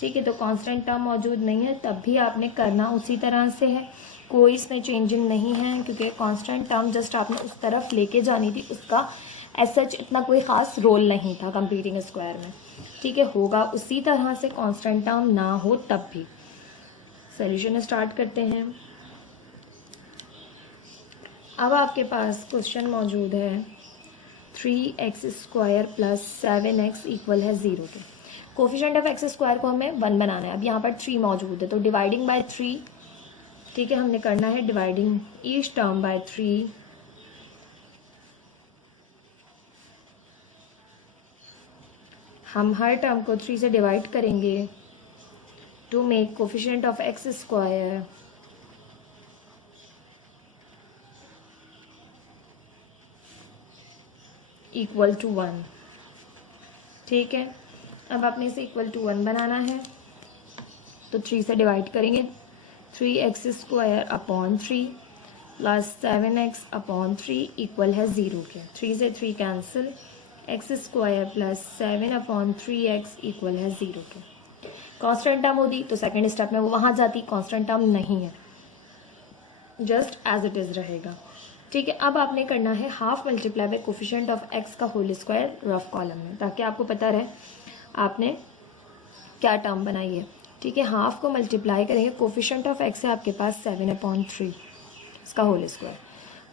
ठीक है, तो कांस्टेंट टर्म मौजूद नहीं है तब भी आपने करना उसी तरह से है, कोई इसमें चेंजिंग नहीं है, क्योंकि कांस्टेंट टर्म जस्ट आपने उस तरफ लेके जानी थी, उसका एज सच इतना कोई ख़ास रोल नहीं था कंप्लीटिंग स्क्वायर में। ठीक है, होगा उसी तरह से, कांस्टेंट टर्म ना हो तब भी। सॉल्यूशन स्टार्ट करते हैं। अब आपके पास क्वेश्चन मौजूद है 3x² प्लस 7x इक्वल है 0 के। कोफिशिएंट ऑफ x² को हमें 1 बनाना है। अब यहाँ पर 3 मौजूद है तो डिवाइडिंग बाय 3, ठीक है, हमने करना है डिवाइडिंग ईच टर्म बाय 3। हम हर टर्म को 3 से डिवाइड करेंगे to make coefficient of x² equal to 1। ठीक है, अब आपने इसे इक्वल टू 1 बनाना है तो 3 से डिवाइड करेंगे, 3x² upon 3 plus 7x upon 3 equal है 0 के। 3 से 3 cancel, x² plus 7 upon 3x equal है 0 के। कांस्टेंट टर्म होती तो सेकेंड स्टेप में वो वहाँ जाती, कांस्टेंट टर्म नहीं है, जस्ट एज इट इज़ रहेगा। ठीक है, अब आपने करना है half multiply by coefficient of x का होल स्क्वायर रफ कॉलम में, ताकि आपको पता रहे आपने क्या टर्म बनाई है। ठीक है, हाफ को मल्टीप्लाई करेंगे, कोफिशिएंट ऑफ x है आपके पास 7/3 इसका होल स्क्वायर,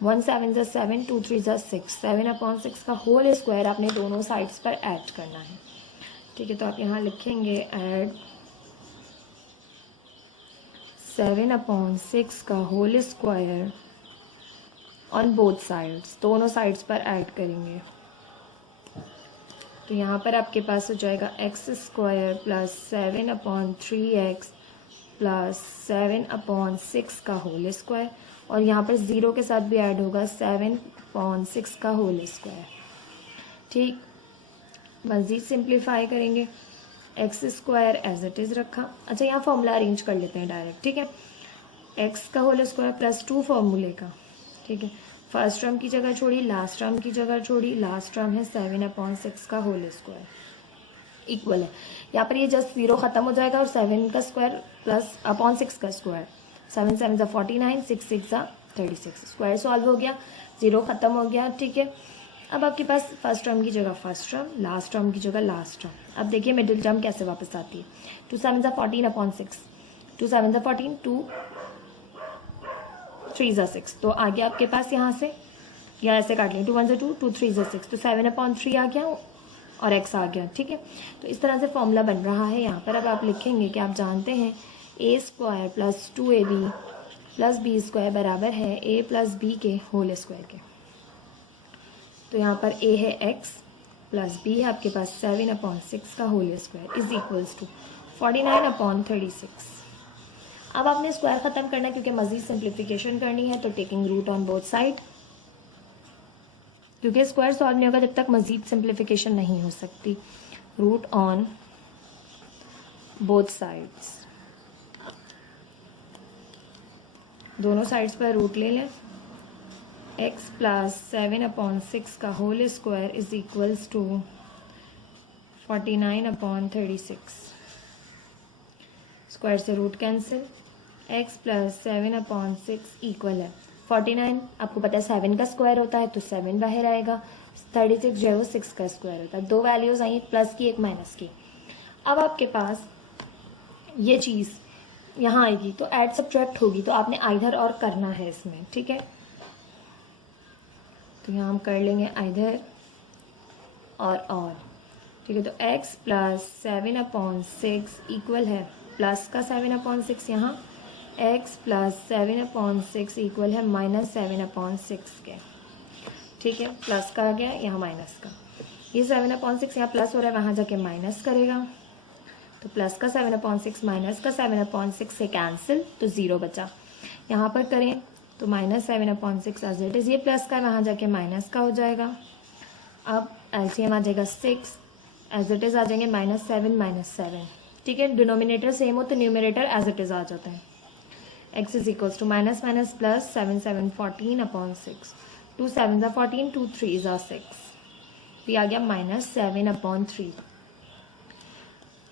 1 7 = 7, 2 3 = 6, 7/6 का होल स्क्वायर आपने दोनों साइड्स पर ऐड करना है। ठीक है, तो आप यहाँ लिखेंगे ऐड 7/6 का whole square on both sides, दोनों साइड्स पर ऐड करेंगे। तो यहाँ पर आपके पास हो जाएगा x² प्लस 7/3x प्लस 7/6 का होल स्क्वायर, और यहाँ पर 0 के साथ भी ऐड होगा 7/6 का होल स्क्वायर। ठीक, मज़ीद सिंप्लीफाई करेंगे, x² एज इट इज़ रखा। अच्छा, यहाँ फॉर्मूला अरेंज कर लेते हैं डायरेक्ट। ठीक है, x का होल स्क्वायर प्लस 2 फॉर्मूले का। ठीक है, फर्स्ट टर्म की जगह छोड़ी, लास्ट टर्म की जगह छोड़ी, लास्ट टर्म है 7/6 का होल स्क्वायर इक्वल है, यहाँ पर ये जस्ट 0 ख़त्म हो जाएगा और 7 का स्क्वायर प्लस अपॉन 6 का स्क्वायर, 7 7 = 49, 6 6 = 36, स्क्वायर सॉल्व हो गया, 0 ख़त्म हो गया। ठीक है, अब आपके पास फर्स्ट टर्म की जगह फर्स्ट टर्म, लास्ट टर्म की जगह लास्ट टर्म। अब देखिए मिडिल टर्म कैसे वापस आती है, 2 7 = 14/6, 2 7 = 14, 2 3 = 6, तो आ गया आपके पास यहाँ से, या ऐसे काट लें, 2 1 = 2, 2 3 = 6, तो 7/3 आ गया और x आ गया। ठीक है, तो इस तरह से फॉर्मूला बन रहा है यहाँ पर। अब आप लिखेंगे कि आप जानते हैं a² plus 2ab plus b² बराबर है a प्लस b के होल स्क्वायर के। तो यहाँ पर a है x प्लस b है आपके पास 7/6 का whole square is equals to 49/36। अब आपने स्क्वायर ख़त्म करना है क्योंकि मज़ीद सिंप्लीफिकेशन करनी है, तो taking root on both side, क्योंकि स्क्वायर सॉल्व नहीं होगा जब तक मज़ीद सिंप्लीफिकेशन नहीं हो सकती। रूट ऑन बोथ साइड्स, दोनों साइड्स पर रूट ले लें। x प्लस 7/6 का whole square is equals to 49/36, square से root cancel, x plus 7/6 equal है 49, आपको पता है 7 का स्क्वायर होता है तो 7 बाहर आएगा, 36 जो है वो 6 का स्क्वायर होता है, दो वैल्यूज़ आई, एक प्लस की एक माइनस की। अब आपके पास ये चीज़ यहाँ आएगी तो ऐड सब्ट्रैक्ट होगी, तो आपने आइधर और करना है इसमें। ठीक है, तो यहाँ हम कर लेंगे आइधर और। ठीक है, तो x प्लस 7/6 इक्वल है प्लस का 7/6, यहाँ x प्लस 7/6 इक्वल है -7/6 के। ठीक है, प्लस का आ गया, यहाँ माइनस का। ये 7/6 यहाँ प्लस हो रहा है, वहाँ जाके माइनस करेगा, तो प्लस का 7/6 माइनस का 7/6 से कैंसिल, तो 0 बचा। यहाँ पर करें तो -7/6 एज इट इज़, ये प्लस का वहाँ जाके माइनस का हो जाएगा। अब एलसीएम आ जाएगा 6, एज इट इज़ आ जाएंगे -7 -7। ठीक है, डिनोमिनेटर सेम हो तो न्यूमरेटर एज इट इज़ आ जाता है। x is equals to minus minus plus 7 7 14/6, 2 7 14, 2 3 6, ये आ गया -7/3।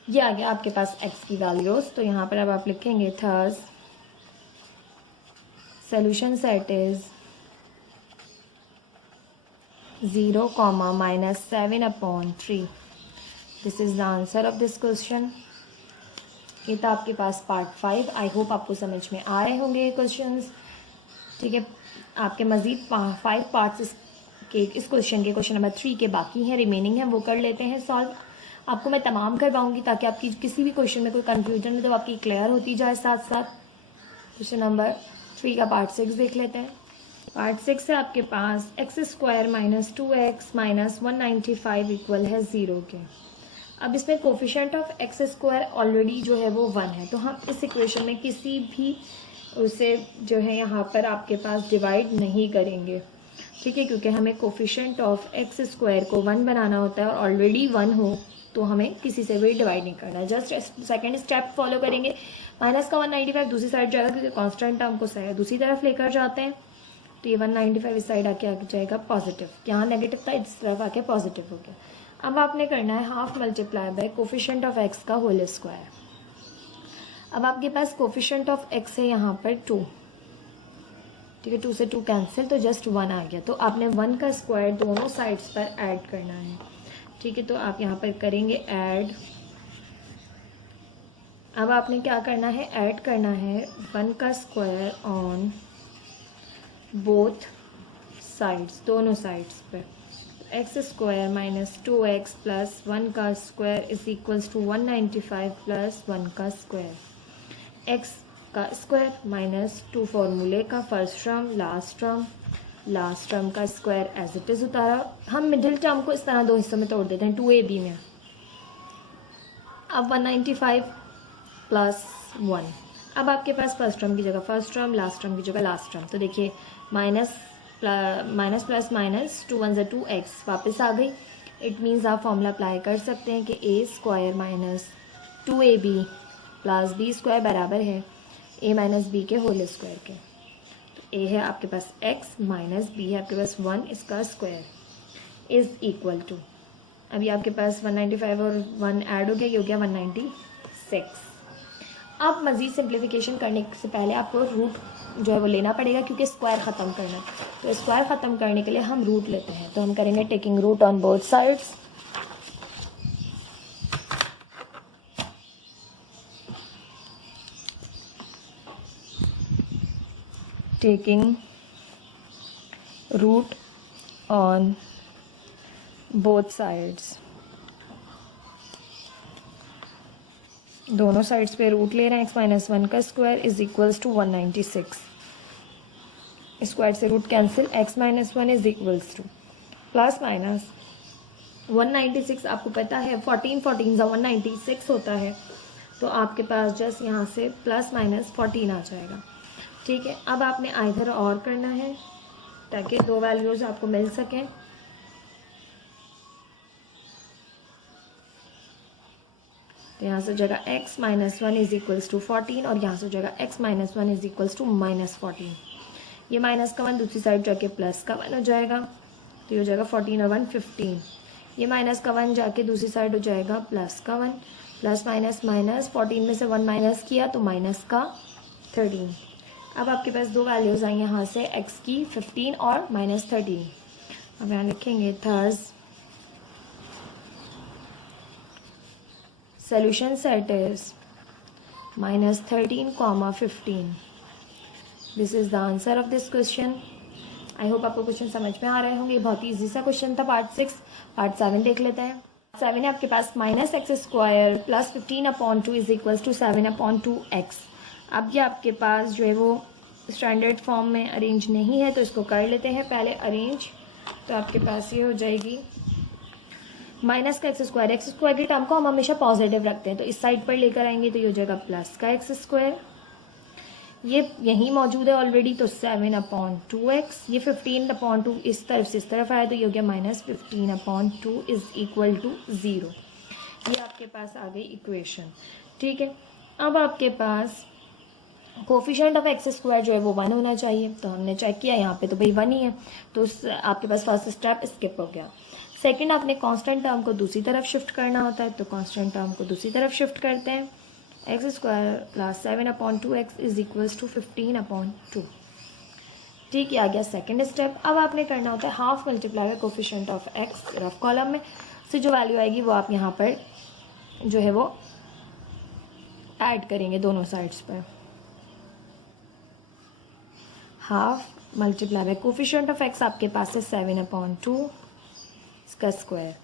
ये आ गया आपके पास x की वैल्यूज। तो यहाँ पर अब आप लिखेंगे thus solution set is 0, -7/3। This is the answer of this question. ये था आपके पास पार्ट 5। आई होप आपको समझ में आ रहे होंगे ये क्वेश्चंस। ठीक है, आपके मज़ीद 5 पार्ट्स इस क्वेश्चन के, क्वेश्चन नंबर 3 के बाकी हैं, रिमेनिंग है, वो कर लेते हैं सॉल्व। आपको मैं तमाम करवाऊंगी ताकि आपकी किसी भी क्वेश्चन में कोई कन्फ्यूजन है तो आपकी क्लियर होती जाए साथ साथ। क्वेश्चन नंबर 3 का पार्ट 6 देख लेते हैं। पार्ट 6 है आपके पास x² - 2x - 195 इक्वल है 0 के। अब इसमें कोफिशिएंट ऑफ x² ऑलरेडी जो है वो 1 है, तो हम इस इक्वेशन में किसी भी उसे जो है यहाँ पर आपके पास डिवाइड नहीं करेंगे। ठीक है, क्योंकि हमें कोफिशिएंट ऑफ x² को 1 बनाना होता है और ऑलरेडी 1 हो तो हमें किसी से भी डिवाइड नहीं करना है। जस्ट सेकंड स्टेप फॉलो करेंगे। माइनस का 195 दूसरी साइड जाएगा क्योंकि कांस्टेंट टर्म को दूसरी तरफ लेकर जाते हैं, तो ये 195 इस साइड आके जाएगा पॉजिटिव, यहाँ नेगेटिव था इस तरफ आके पॉजिटिव हो गया। अब आपने करना है half multiply by coefficient of x का होल स्क्वायर। अब आपके पास कोफिशिएंट ऑफ x है यहाँ पर 2। ठीक है, 2 से 2 कैंसिल, तो जस्ट 1 आ गया। तो आपने 1 का स्क्वायर दोनों साइड्स पर ऐड करना है। ठीक है, तो आप यहाँ पर करेंगे ऐड। अब आपने क्या करना है, ऐड करना है 1 का स्क्वायर ऑन बोथ साइड्स, दोनों साइड्स पर। x² - 2x प्लस 1 का square is equals to 195 plus 1 का स्क्वायर। x का स्क्वायर माइनस 2 फॉर्मूले का फर्स्ट टर्म, लास्ट टर्म का स्क्वायर एज इट इज उतारा। हम मिडिल टर्म को इस तरह 2 हिस्सों में तोड़ देते हैं, 2ab में। अब 195 प्लस 1। अब आपके पास फर्स्ट टर्म की जगह फर्स्ट टर्म, लास्ट टर्म की जगह लास्ट टर्म। तो देखिए माइनस प्लस माइनस 2 1 = 2x वापस आ गई। इट मीन्स आप फॉर्मूला अप्लाई कर सकते हैं कि a² minus 2ab plus b² बराबर है a माइनस बी के होल स्क्वायर के। तो a है आपके पास x माइनस b है आपके पास 1, इसका स्क्वायर इज इक्वल टू, अभी आपके पास 195 और 1 ऐड हो गया, ये हो गया 196। अब मज़ीद सिंप्लीफिकेशन करने से पहले आपको रूट जो है वो लेना पड़ेगा क्योंकि स्क्वायर ख़त्म करना है। तो स्क्वायर ख़त्म करने के लिए हम रूट लेते हैं, तो हम करेंगे taking root on both sides. Taking root on both sides, दोनों साइड्स पे रूट ले रहे हैं। x - 1 का square is equals to 196, square से root cancel, x - 1 is equals to plus minus 196। आपको पता है 14 14 = 196 होता है, तो आपके पास जस्ट यहाँ से प्लस माइनस 14 आ जाएगा। ठीक है, अब आपने आइदर और करना है ताकि 2 वैल्यूज़ आपको मिल सकें। तो यहाँ से हो जाएगा x - 1 इज इक्वल्स टू 14 और यहाँ से हो जाएगा x - 1 इज इक्वल्स टू -14। ये माइनस का 1 दूसरी साइड जाके प्लस का 1 हो जाएगा, तो ये हो जाएगा 14 और 1 15। ये माइनस का 1 जाके दूसरी साइड हो जाएगा प्लस का 1, प्लस माइनस माइनस 14 में से 1 माइनस किया तो माइनस का 13। अब आपके पास 2 वैल्यूज़ आई यहाँ से x की 15 और -13। अब यहाँ लिखेंगे thus solution set is -13, 15। This is the answer of this question. I hope आपको क्वेश्चन समझ में आ रहे होंगे। बहुत ही ईजी सा क्वेश्चन था पार्ट 6। पार्ट 7 देख लेते हैं। 7 है आपके पास -x² plus 15/2 is equals to 7/2x। अब ये आपके पास जो है वो स्टैंडर्ड फॉर्म में अरेंज नहीं है, तो इसको कर लेते हैं पहले अरेंज। तो आपके पास ये हो जाएगी माइनस का एक्स स्क्वायर की टर्म को हम हमेशा पॉजिटिव रखते हैं, तो इस साइड पर लेकर आएंगे तो ये हो जाएगा प्लस का एक्स स्क्वायर, ये यहीं मौजूद है ऑलरेडी, तो 7/2x, ये 15/2 इस तरफ से इस तरफ आया तो ये हो गया -15/2 इज इक्वल टू 0। ये आपके पास आ गई इक्वेशन। ठीक है, अब आपके पास कोफिशिएंट ऑफ एक्स स्क्वायर जो है वो 1 होना चाहिए, तो हमने चेक किया यहाँ पे तो भाई 1 ही है, तो आपके पास फर्स्ट स्टेप स्किप हो गया। सेकंड, आपने कांस्टेंट टर्म को दूसरी तरफ शिफ्ट करना होता है, तो कांस्टेंट टर्म को दूसरी तरफ शिफ्ट करते हैं, x square plus 7/2x is equals to 15/2। ठीक है, आ गया सेकंड स्टेप। अब आपने करना होता है half multiply by coefficient of x, rough column में से जो वैल्यू आएगी वो आप यहाँ पर जो है वो ऐड करेंगे दोनों साइड्स पर। Half multiply by coefficient of x आपके पास है 7/2 इसका स्क्वायर,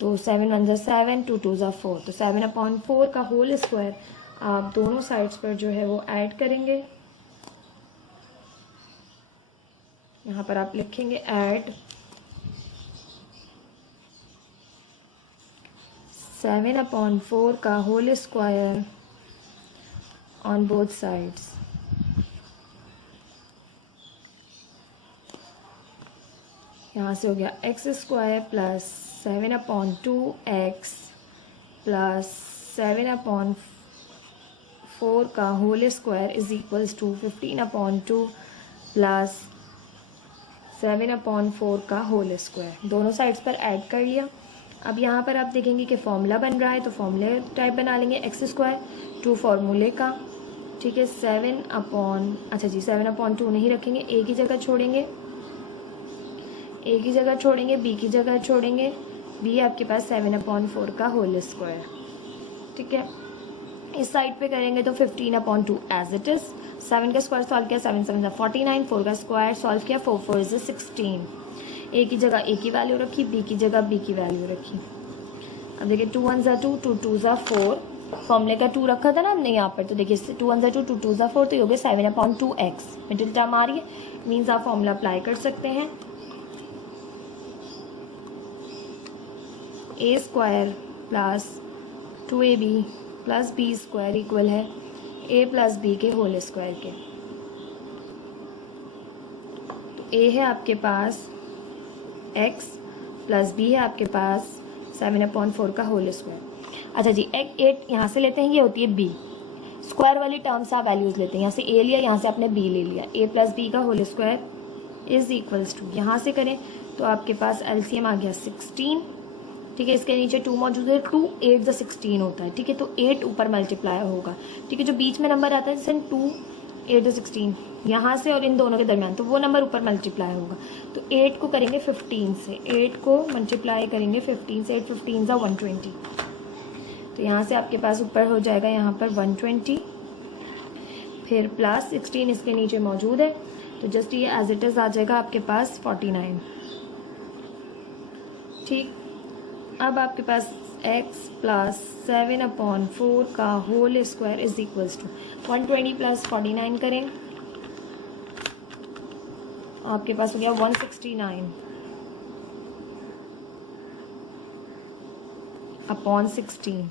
तो 7 1 7, 2 2 4, तो 7/4 का होल स्क्वायर आप दोनों साइड्स पर जो है वो ऐड करेंगे। यहाँ पर आप लिखेंगे ऐड 7/4 का whole square on both sides. यहाँ से हो गया x square plus 7/2x plus 7/4 का whole square is equals to 15/2 plus 7/4 का होल स्क्वायर। दोनों साइड्स पर ऐड कर लिया। अब यहाँ पर आप देखेंगे कि फॉर्मूला बन रहा है, तो फॉर्मूले टाइप बना लेंगे एक्स स्क्वायर 2 फॉर्मूले का। ठीक है, 7/2 नहीं रखेंगे, ए की जगह छोड़ेंगे, ए की जगह छोड़ेंगे, बी की जगह छोड़ेंगे, बी आपके पास 7/4 का होल स्क्वायर। ठीक है, इस साइड पे करेंगे तो 15/2 एज इट इज। 7 का स्क्वायर सॉल्व किया, 7 7 49, 4 का स्क्वायर सॉल्व किया, 4 4 16। ए की जगह ए की वैल्यू रखी, बी की जगह बी की वैल्यू रखी। अब देखिए 2 1 2, 2 2 4, फॉर्मूले का 2 रखा था ना हमने यहाँ पर, तो देखिए 2 1 2, 2 2 4, तो ये हो गया 7/2x। मिडिल टर्म आ रही है, मीन्स आप फॉर्मूला अप्लाई कर सकते हैं। A square plus 2ab plus B square equal है ए प्लस बी के होल स्क्वायर के। तो ए है आपके पास x प्लस बी है आपके पास 7/4 का होल स्क्वायर। अच्छा जी, 8 यहाँ से लेते हैं, ये होती है b स्क्वायर वाली टर्म से आप वैल्यूज लेते हैं, यहाँ से a लिया, यहाँ से आपने b ले लिया, a प्लस बी का whole square is equals to, यहाँ से करें तो आपके पास एलसीएम आ गया 16। ठीक है, इसके नीचे 2 मौजूद है, 2 8 16 होता है। ठीक है, तो 8 ऊपर मल्टीप्लाई होगा। ठीक है, जो बीच में नंबर आता है जैसे 2 8 16 यहाँ से और इन दोनों के दरमियान, तो वो नंबर ऊपर मल्टीप्लाई होगा। तो 8 को करेंगे 15 से, 8 को मल्टीप्लाई करेंगे 15 से, 8 15 = 120, तो यहाँ से आपके पास ऊपर हो जाएगा यहाँ पर 120, फिर प्लस 16 इसके नीचे मौजूद है, तो जस्ट ये एज इट इज आ जाएगा आपके पास 49। ठीक, अब आपके पास x प्लस 7/4 का whole square is equals to 120 plus 49 करें, आपके पास हो गया 169/16।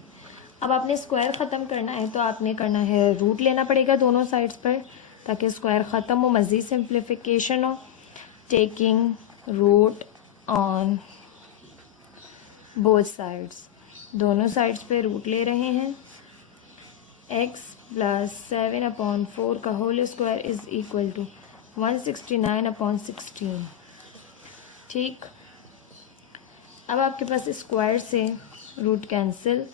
अब आपने स्क्वायर ख़त्म करना है तो आपने करना है रूट लेना पड़ेगा दोनों साइड्स पर, ताकि स्क्वायर ख़त्म हो, मज़ीद सिंप्लीफिकेशन हो। Taking root on both sides, दोनों साइड्स पे रूट ले रहे हैं। x प्लस 7/4 का whole square is equal to 169/16। ठीक, अब आपके पास स्क्वायर से root cancel,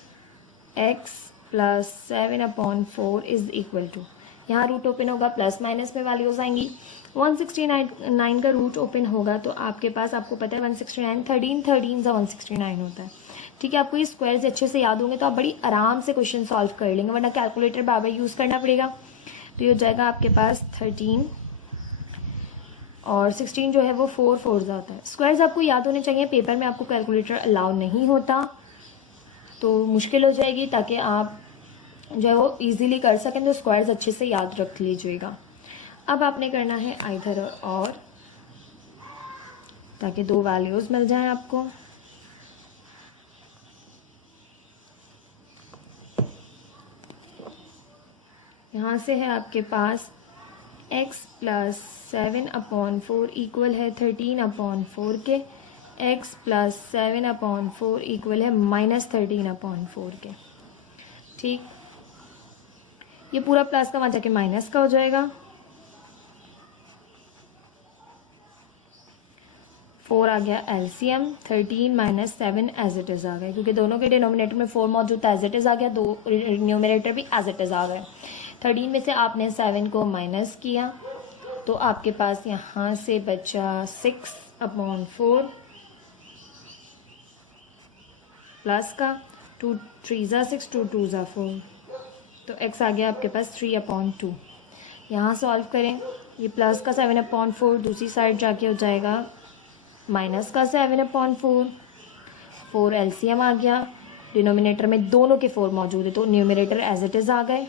x plus 7/4 is equal to, यहाँ रूट ओपन होगा, प्लस माइनस में वैल्यूज आएंगी। 169 का रूट ओपन होगा तो आपके पास, आपको पता है 169 13 13 सा 169 होता है। ठीक है, आपको ये स्क्वायर्स अच्छे से याद होंगे तो आप बड़ी आराम से क्वेश्चन सॉल्व कर लेंगे, वरना कैलकुलेटर बार बार यूज़ करना पड़ेगा। तो ये हो जाएगा आपके पास 13 और 16 जो है वो 4 4 होता है। स्क्वायर्स आपको याद होने चाहिए, पेपर में आपको कैलकुलेटर अलाउ नहीं होता तो मुश्किल हो जाएगी, ताकि आप जो है वो ईजिली कर सकें, तो स्क्वायर्स अच्छे से याद रख लीजिएगा। अब आपने करना है आइदर और, ताकि 2 वैल्यूज़ मिल जाएं आपको। यहाँ से है आपके पास x प्लस 7/4 इक्वल है 13/4 के, x प्लस 7/4 इक्वल है -13/4 के। ठीक, ये पूरा प्लस का वहाँ जाके माइनस का हो जाएगा। 4 आ गया LCM, 13 minus 7 as it is आ गए, क्योंकि दोनों के डिनोमिनेटर में 4 मौजूद था, एज इट इज़ आ गया, दो न्यूमरेटर भी एज इट इज़ आ गए। 13 में से आपने 7 को माइनस किया तो आपके पास यहाँ से बचा 6/4 प्लस का 2 3 ज़ा 6 2 2 ज़ा 4, तो x आ गया आपके पास 3/2। यहाँ सॉल्व करें, ये प्लस का 7/4 दूसरी साइड जाके हो जाएगा माइनस का 7/4, 4 एलसीएम आ गया, डिनोमिनेटर में दोनों के 4 मौजूद है तो न्यूमरेटर एज इट इज़ आ गए।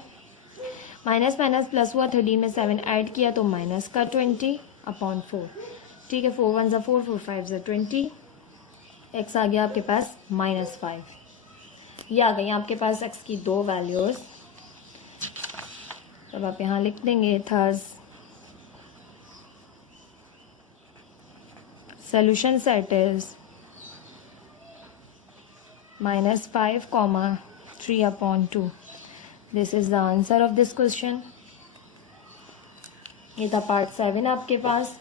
माइनस माइनस प्लस हुआ, 13 में 7 ऐड किया तो माइनस का 20/4। ठीक है, 4 1 ज़ा 4 4 5 ज़ा 20, x आ गया आपके पास -5। ये आ गई आपके पास x की दो वैल्यूज़। तब आप यहाँ लिख देंगे थर्स solution set is -5, 3/2. This is the answer of this question. ये था पार्ट 7 आपके पास।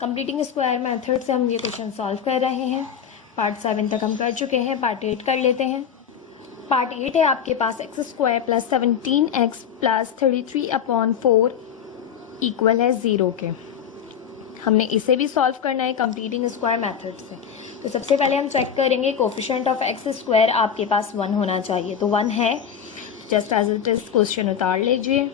कंप्लीटिंग स्क्वायर मेथड से हम ये क्वेश्चन सॉल्व कर रहे हैं। पार्ट 7 तक हम कर चुके हैं, पार्ट 8 कर लेते हैं। पार्ट 8 है आपके पास x² plus 17x plus 33/4 equal है 0 के। हमने इसे भी सॉल्व करना है कंप्लीटिंग स्क्वायर मेथड से। तो सबसे पहले हम चेक करेंगे कोफिशिएंट ऑफ x² आपके पास 1 होना चाहिए, तो 1 है, just as it is question उतार लीजिए।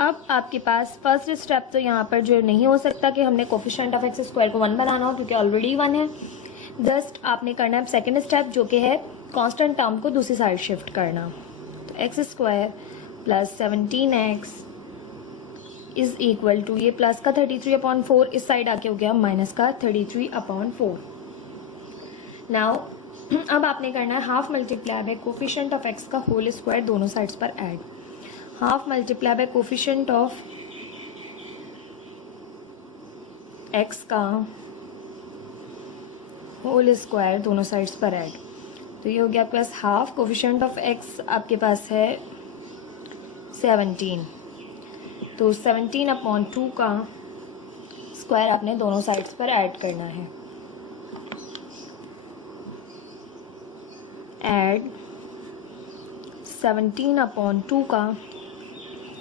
अब आपके पास फर्स्ट स्टेप तो यहाँ पर जो नहीं हो सकता कि हमने कोफिशिएंट ऑफ x² को 1 बनाना हो, क्योंकि ऑलरेडी 1 है। जस्ट आपने करना है सेकेंड स्टेप, जो कि है कांस्टेंट टर्म को दूसरी साइड शिफ्ट करना। तो x² plus 17x is equal to, ये प्लस का 33/4 इस साइड आके हो गया माइनस का 33/4। नाउ अब आपने करना है half multiply by coefficient of x का होल स्क्वायर दोनों साइड्स पर add. Half multiply by coefficient of x का होल स्क्वायर दोनों साइड्स पर ऐड, तो ये हो गया आपके पास हाफ। कोफिशिएंट ऑफ x आपके पास है 17, तो 17/2 का स्क्वायर आपने दोनों साइड्स पर ऐड करना है। ऐड 17/2 का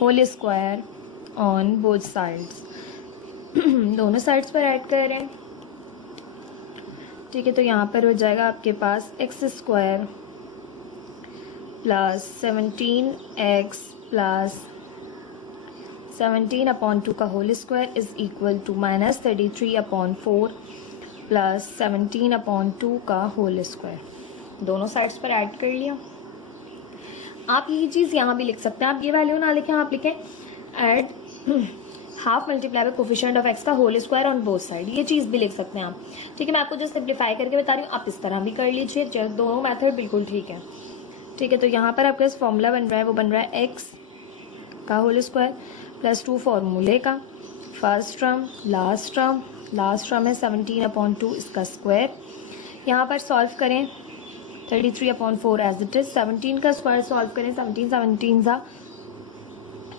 whole square on both sides, दोनों साइड्स पर ऐड कर रहे हैं। ठीक है, तो यहाँ पर हो जाएगा आपके पास x² प्लस 17x प्लस 17/2 का whole square is equal to minus 33/4 plus 17/2 का होल स्क्वायर, दोनों साइड्स पर ऐड कर लिया। आप यही चीज़ यहाँ भी लिख सकते हैं, आप ये वैल्यू ना लिखें, आप लिखें add half multiply by coefficient of x का whole square on both side, ये चीज़ भी लिख सकते हैं आप। ठीक है, मैं आपको जो सिंप्लीफाई करके बता रही हूँ, आप इस तरह भी कर लीजिए, दोनों मेथड बिल्कुल ठीक है। ठीक है, तो यहाँ पर आपके पास फॉर्मूला बन रहा है, वो बन रहा है x का होल स्क्वायर प्लस 2 फॉर्मूले का, फर्स्ट टर्म लास्ट टर्म है 17/2 इसका स्क्वायर। यहाँ पर सॉल्व करें 33/4 एज इट इज, 17 का स्क्वायर सॉल्व करें, 17 17 ज़ा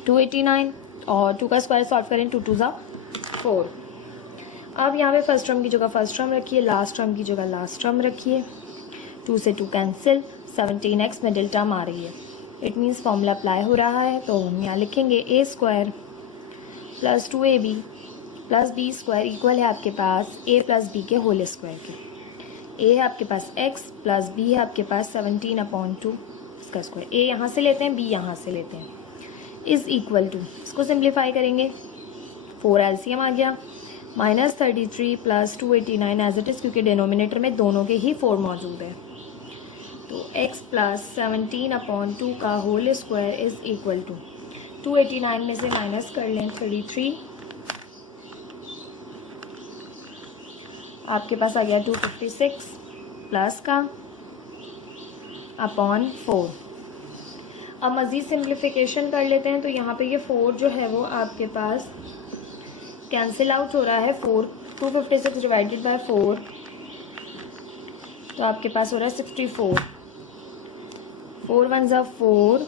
289 और 2 का स्क्वायर सॉल्व करें 2 2 ज़ा 4। अब यहाँ पे फर्स्ट टर्म की जगह फर्स्ट टर्म रखिए, लास्ट टर्म की जगह लास्ट टर्म रखिए, 2 से 2 कैंसिल, 17x मिडिल टर्म आ रही है, इट मीन्स फॉर्मूला अप्लाई हो रहा है। तो हम यहाँ लिखेंगे a² plus 2ab plus b² equal है आपके पास a प्लस b के होल स्क्वायर के। a है आपके पास x प्लस b है आपके पास 17/2 इसका स्क्वायर, a यहाँ से लेते हैं, b यहाँ से लेते हैं, इज इक्वल टू, इसको सिंप्लीफाई करेंगे 4 एलसीएम आ गया, minus 33 plus 289 as it is, क्योंकि डिनोमिनेटर में दोनों के ही 4 मौजूद है। तो x प्लस 17/2 का whole square is equal to 289 में से माइनस कर लें 33, आपके पास आ गया 256 प्लस का अपॉन 4। अब मज़ीद सिंप्लीफिकेशन कर लेते हैं। तो यहाँ पे ये 4 जो है वो आपके पास कैंसिल आउट हो रहा है। 256 डिवाइडेड बाय 4 तो आपके पास हो रहा है 64। 4 1 ज़ा 4,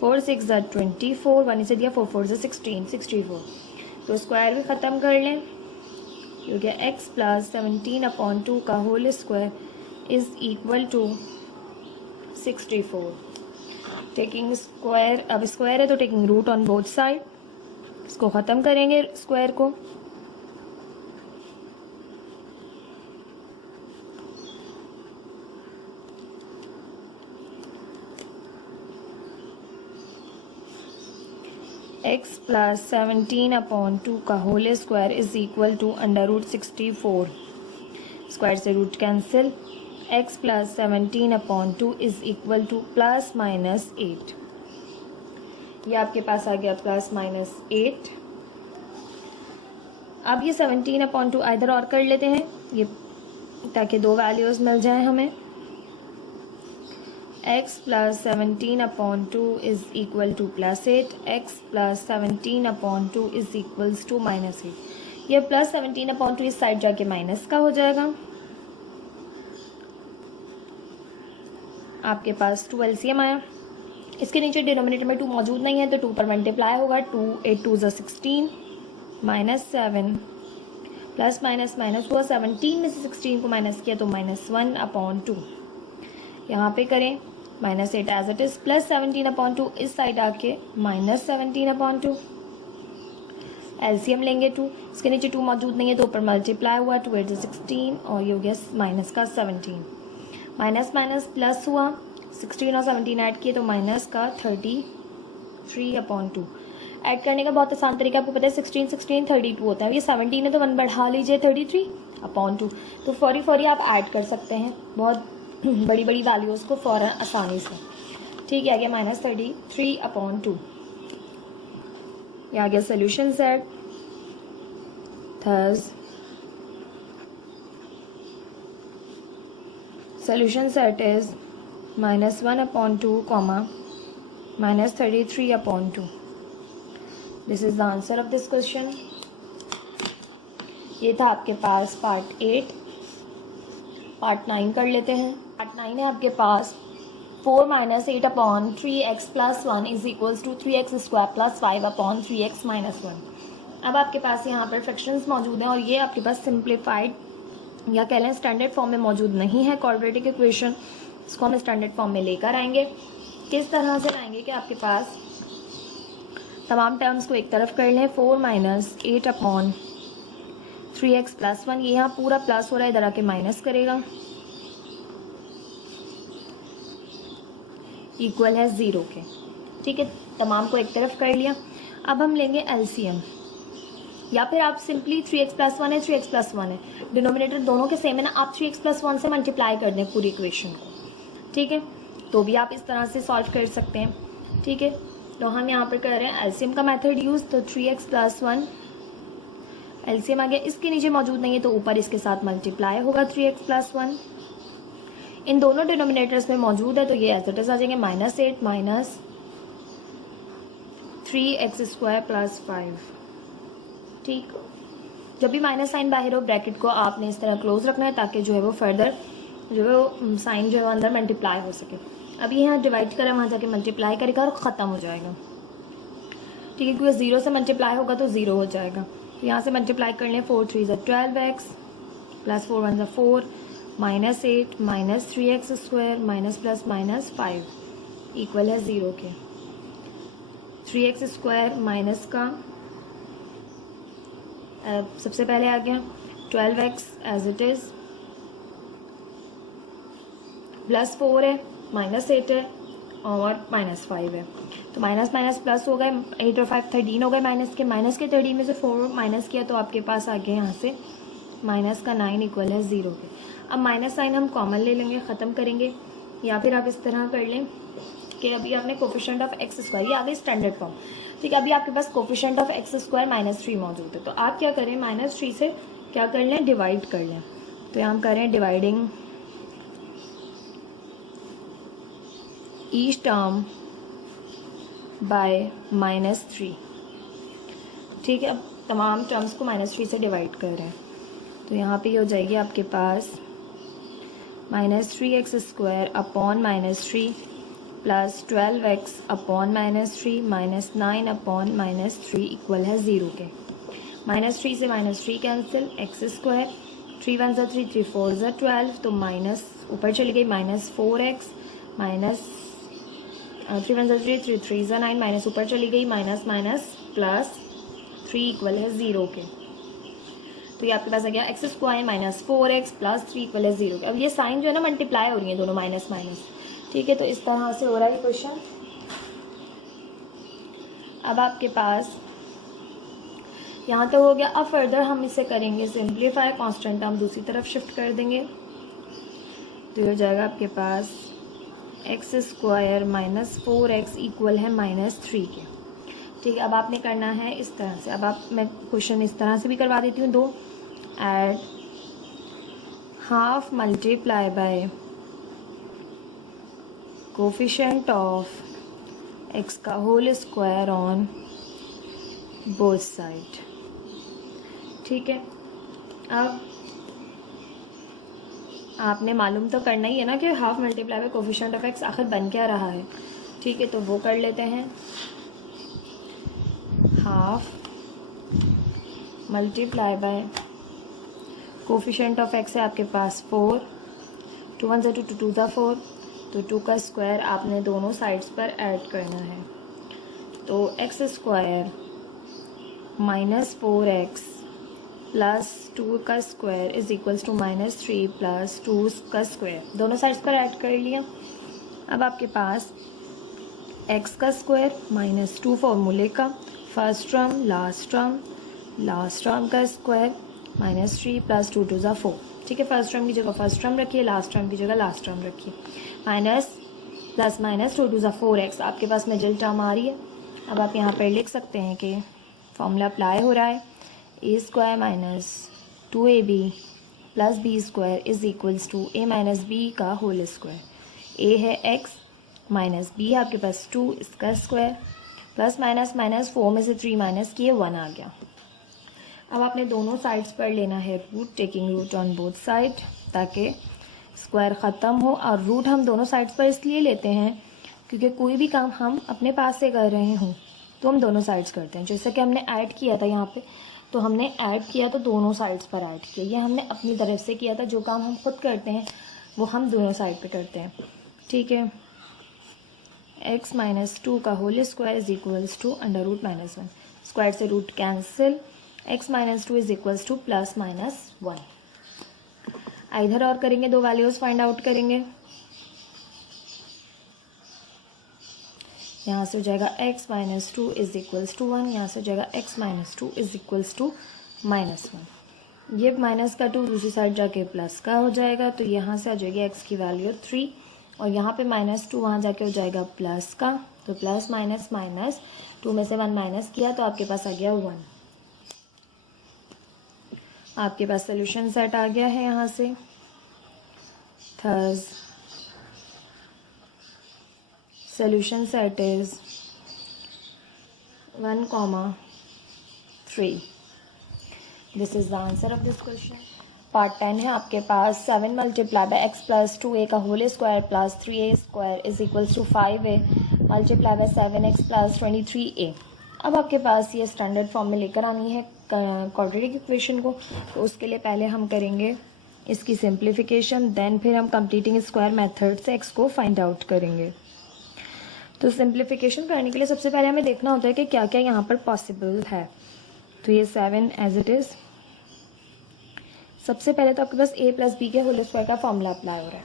4 6 ज़ा 24, 1 इसे दिया, 4 4 ज़ा 16, 64। तो स्क्वायर भी ख़त्म कर लें, हो गया x प्लस 17/2 का whole square is equal to 64। Taking square, अब स्क्वायर है तो taking root on both side, इसको ख़त्म करेंगे स्क्वायर को। x प्लस 17/2 का whole square is equal to √64। Square से root cancel, x plus 17/2 is equal to plus minus 8। ये आपके पास आ गया प्लस माइनस 8। अब ये 17/2 इधर और कर लेते हैं ये, ताकि दो वैल्यूज़ मिल जाएं हमें। x plus 17/2 is equal to plus 8, x plus 17/2 is equals to minus 8। ये प्लस 17/2 इस साइड जाके माइनस का हो जाएगा। आपके पास 2 LCM आया, इसके नीचे डिनोमिनेटर में 2 मौजूद नहीं है तो 2 पर मल्टीप्लाई होगा। 2 8 2 ज़ा 16 माइनस 7 प्लस माइनस माइनस हुआ, 17 में से 16 को माइनस किया तो -1/2। यहाँ पे करें -8 एज इट इज़, प्लस 17/2 इस साइड आके -17/2। एलसीएम लेंगे 2, इसके नीचे 2 मौजूद नहीं है तो ऊपर मल्टीप्लाई हुआ, 2 8 16 और ये हो गया माइनस का 17। माइनस माइनस प्लस हुआ, 16 और 17 ऐड किए तो माइनस का 33/2। ऐड करने का बहुत आसान तरीका आपको पता है, 16 16 32 होता है। ये 17 है तो 1 बढ़ा लीजिए 33/2। तो फौरी आप ऐड कर सकते हैं बहुत बड़ी बड़ी वैल्यूज़ को फ़ौरन आसानी से। ठीक है, आ गया -33/2। ये आ गया solution set. Thus solution set is -1/2, -33/2. This is the answer of this question. ये था आपके पास पार्ट 8। पार्ट 9 कर लेते हैं। पार्ट 9 है आपके पास 4 - 8/3x + 1 is equals to 3x² + 5/3x - 1। अब आपके पास यहाँ पर फ्रैक्शंस मौजूद हैं और ये आपके पास सिंप्लीफाइड या कह लें स्टैंडर्ड फॉर्म में मौजूद नहीं है क्वाड्रेटिक इक्वेशन। इसको हम स्टैंडर्ड फॉर्म में लेकर आएंगे। किस तरह से लाएंगे कि आपके पास तमाम टर्म्स को एक तरफ कर लें। 4 - 8/3x + 1, ये यहाँ पूरा प्लस हो रहा है, इधर आके माइनस करेगा, इक्वल है 0 के। ठीक है, तमाम को एक तरफ कर लिया। अब हम लेंगे एलसीएम, या फिर आप सिंपली 3x + 1 है 3x + 1 है, डिनोमिनेटर दोनों के सेम है ना, आप 3x + 1 से मल्टीप्लाई कर दें पूरी इक्वेशन को। ठीक है, तो भी आप इस तरह से सॉल्व कर सकते हैं। ठीक है, तो हम यहाँ पर कर रहे हैं एलसीएम का मेथड यूज़। तो 3x + 1 एलसीएम आ गया, इसके नीचे मौजूद नहीं है तो ऊपर इसके साथ मल्टीप्लाई होगा 3x + 1। इन दोनों डिनोमिनेटर्स में मौजूद है तो ये एज इट इज आ जाएंगे -8 - 3x² + 5। ठीक, जब भी माइनस साइन बाहर हो ब्रैकेट को आपने इस तरह क्लोज रखना है ताकि जो है वो फर्दर जो है वो साइन जो है वो अंदर मल्टीप्लाई हो सके। अभी यहाँ डिवाइड करें, वहाँ जाके मल्टीप्लाई करेगा और ख़त्म हो जाएगा। ठीक है, क्योंकि 0 से मल्टीप्लाई होगा तो 0 हो जाएगा। तो यहाँ से मल्टीप्लाई कर लें, 4 3 = 12x + 4 1 = 4 -8 - 3x² - +- 5 इक्वल है 0 के। 3x² माइनस का सबसे पहले आ गया 12x एज इट इज़, +4 है, -8 है और -5 है। तो माइनस माइनस प्लस हो गए, 8 और 5 13 हो गए माइनस के 13 में से 4 माइनस किया तो आपके पास आ गया यहाँ से -9 इक्वल है 0 के। अब माइनस साइन हम कॉमन ले लेंगे, ख़त्म करेंगे, या फिर आप इस तरह कर लें कि अभी आपने कोफिशिएंट ऑफ x², ये आ गई स्टैंडर्ड फॉर्म। ठीक है, अभी आपके पास कोफिशिएंट ऑफ x² -3 मौजूद है, तो आप क्या करें, -3 से क्या कर लें, डिवाइड कर लें। तो यहाँ हम करें डिवाइडिंग ईच टर्म बाय -3। ठीक है, अब तमाम टर्म्स को -3 से डिवाइड कर रहे हैं, तो यहाँ पे ये हो जाएगी आपके पास -3x² upon -3 plus 12x upon -3 -9 upon -3 equal है 0 के। -3 से -3 कैंसिल, x², 3 1 ज़ा 3, 3 4 ज़ा 12, तो माइनस ऊपर चली गई -4x माइनस 3 1 ज़ा 3, 3 3 ज़ा 9, माइनस ऊपर चली गई माइनस माइनस प्लस 3 इक्वल है 0 के। तो ये आपके पास आ गया x² -4x प्लस 3 इक्वल है 0 के। अब ये साइन जो है ना मल्टीप्लाई हो रही है दोनों माइनस माइनस। ठीक है, तो इस तरह से हो रहा है क्वेश्चन। अब आपके पास यहाँ तक हो गया। अब फर्दर हम इसे करेंगे सिंप्लीफाई, कांस्टेंट टर्म दूसरी तरफ शिफ्ट कर देंगे, तो हो जाएगा आपके पास x² -4x इक्वल है -3 के। ठीक है, अब आपने करना है इस तरह से। अब आप मैं क्वेश्चन इस तरह से भी करवा देती हूँ दो। Add half multiply by coefficient of x का whole square on both side. ठीक है, अब आपने मालूम तो करना ही है ना कि half multiply by coefficient of x आखिर बन क्या रहा है। ठीक है, तो वो कर लेते हैं। Half multiply by coefficient of x है आपके पास 4, 2 1 ज़ा 2, 2 2 ज़ा 4, तो 2 का स्क्वायर आपने दोनों साइड्स पर ऐड करना है, तो x² -4x प्लस 2 का square is equals to -3 plus 2 का स्क्वायर, दोनों साइड्स पर ऐड कर लिया। अब आपके पास x का स्क्वायर -2 फॉर्मूले का, फर्स्ट टर्म लास्ट टर्म का स्क्वायर -3 प्लस 2 2 ज़ा 4। ठीक है, फर्स्ट टर्म की जगह फर्स्ट टर्म रखिए, लास्ट टर्म की जगह लास्ट टर्म रखिए। माइनस प्लस माइनस 2 2 ज़ा 4x आपके पास मिडिल टर्म आ रही है। अब आप यहाँ पर लिख सकते हैं कि फॉर्मूला अप्लाई हो रहा है, a² -2ab plus b² is equals to a minus B का होल स्क्वायर। a है x माइनस b है आपके पास 2, इसका स्क्वायर प्लस माइनस माइनस 4 में से 3 माइनस किए 1 आ गया। अब आपने दोनों साइड्स पर लेना है root, taking root on both side ताकि स्क्वायर ख़त्म हो। और रूट हम दोनों साइड्स पर इसलिए लेते हैं क्योंकि कोई भी काम हम अपने पास से कर रहे हों तो हम दोनों साइड्स करते हैं। जैसे कि हमने ऐड किया था यहाँ पे, तो हमने ऐड किया तो दोनों साइड्स पर ऐड किया, ये हमने अपनी तरफ से किया था। जो काम हम खुद करते हैं वो हम दोनों साइड पे करते हैं। ठीक है, x -2 का whole square is equals to √-1, square से root cancel, x -2 is equals to +-1। इधर और करेंगे, दो वैल्यूज़ फाइंड आउट करेंगे। यहाँ से हो जाएगा x -2 इज इक्वल्स टू 1, यहाँ से हो जाएगा x -2 इज इक्वल्स टू -1। ये माइनस का 2 दूसरी साइड जाके प्लस का हो जाएगा, तो यहाँ से आ जाएगी x की वैल्यू 3 और यहाँ पे -2 वहाँ जाके हो जाएगा प्लस का, तो प्लस माइनस माइनस 2 में से 1 माइनस किया तो आपके पास आ गया 1। आपके पास सोल्यूशन सेट आ गया है यहाँ से। थर्स solution set is 1,3। This is the answer of this question। Part 10 है आपके पास 7 multiply by x plus 2a का whole square plus 3a² is equals to 5a multiply by 7x plus 23a। अब आपके पास ये स्टैंडर्ड फॉर्म में लेकर आनी है क्वाड्रेटिक इक्वेशन को, तो उसके लिए पहले हम करेंगे इसकी सिंप्लीफिकेशन, देन फिर हम कंप्लीटिंग स्क्वायर मेथड से x को फाइंड आउट करेंगे। तो सिंप्लीफिकेशन करने के लिए सबसे पहले हमें देखना होता है कि क्या क्या यहाँ पर पॉसिबल है। तो ये 7 एज इट इज़, सबसे पहले तो आपके पास a प्लस बी के होल स्क्वायर का फॉर्मूला अप्लाई हो रहा है,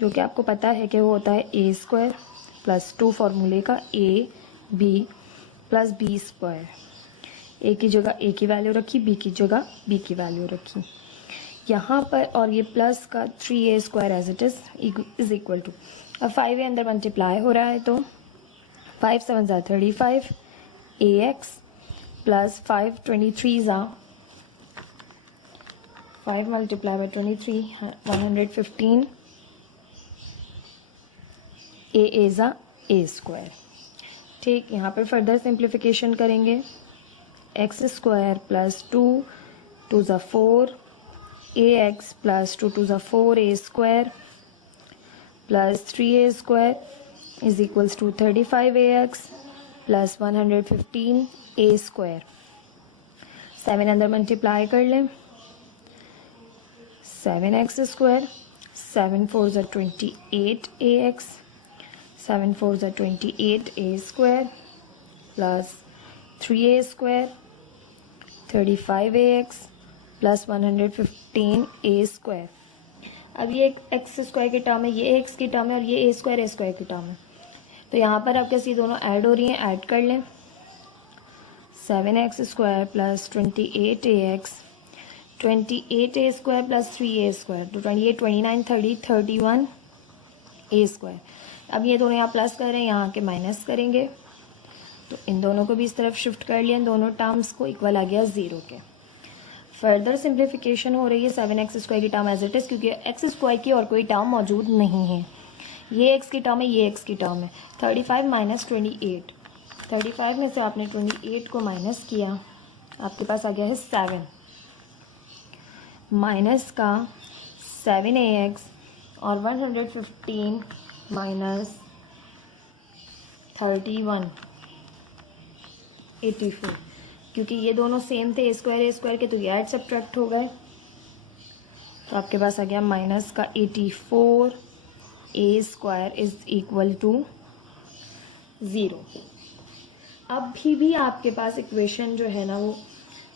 जो कि आपको पता है कि वो होता है a² प्लस 2 फार्मूले का a b plus b²। a की जगह a की वैल्यू रखी, b की जगह b की वैल्यू रखी यहाँ पर, और ये प्लस का 3a² as it is equal to, अब 5a अंदर मल्टीप्लाई हो रहा है तो 5 7 ज़ा 35 ax प्लस 5 23 ज़ा 5 मल्टीप्लाई बाय 23 115 a ज़ा a²। ठीक, यहाँ पर फर्दर सिंप्लीफिकेशन करेंगे। एक्स स्क्वायर प्लस 2 2 ज़ा 4 ax प्लस 2 2 ज़ा 4 a square plus 3a square is equals to 35ax plus 115 a square. 7 अंदर मल्टीप्लाई कर लें, 7x स्क्वायर, 7 4 ज़ा 28 ax, 7 4 ज़ा 28 a square plus 3a square 35ax plus 115 a square. अब ये एक्स स्क्वायर की टर्म है, ये एक्स की टर्म है और ये ए स्क्वायर की टर्म है, तो यहाँ पर आपके ये दोनों ऐड हो रही हैं, ऐड कर लें। 7x square plus 28ax, 28a square plus 3a square, तो 28 29 30 31 a स्क्वायर। अब ये दोनों यहाँ प्लस कर रहे हैं, यहाँ के माइनस करेंगे, तो इन दोनों को भी इस तरफ शिफ्ट कर लिया, इन दोनों टर्म्स को इक्वल आ गया 0 के। फर्दर सिंप्लीफिकेशन हो रही है 7x स्क्वायर की टर्म एज इट इज़, क्योंकि एक्स स्क्वायर की और कोई टर्म मौजूद नहीं है। ये एक्स की टर्म है, ये एक्स की टर्म है। 35 माइनस 28, 35 में से आपने 28 को माइनस किया, आपके पास आ गया है 7 माइनस का 7ax और 115 माइनस 31 84, क्योंकि ये दोनों सेम थे ए स्क्वायर के, तो ये ऐड सब्ट्रैक्ट हो गए, तो आपके पास आ गया माइनस का 84 ए स्क्वायर इज इक्वल टू 0। अब भी आपके पास इक्वेशन जो है ना वो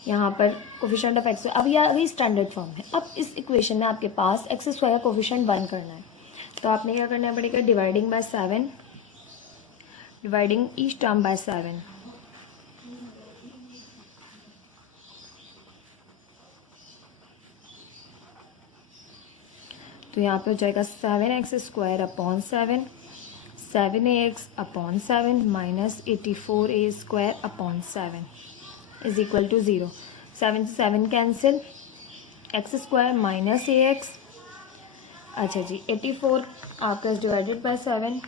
यहाँ पर कोफिशिएंट ऑफ एक्स, अब यह अभी स्टैंडर्ड फॉर्म है। अब इस इक्वेशन में आपके पास एक्स स्क्वायर कोफिशिएंट 1 करना है, तो आपने क्या करना पड़ेगा, dividing by 7, dividing each term by 7, तो यहाँ पे हो जाएगा 7x square upon 7, 7ax upon 7 माइनस 84a square upon 7 is equal to 0। 7 से 7 cancel, x square minus ax, अच्छा जी 84 आपका डिवाइडेड बाय 7,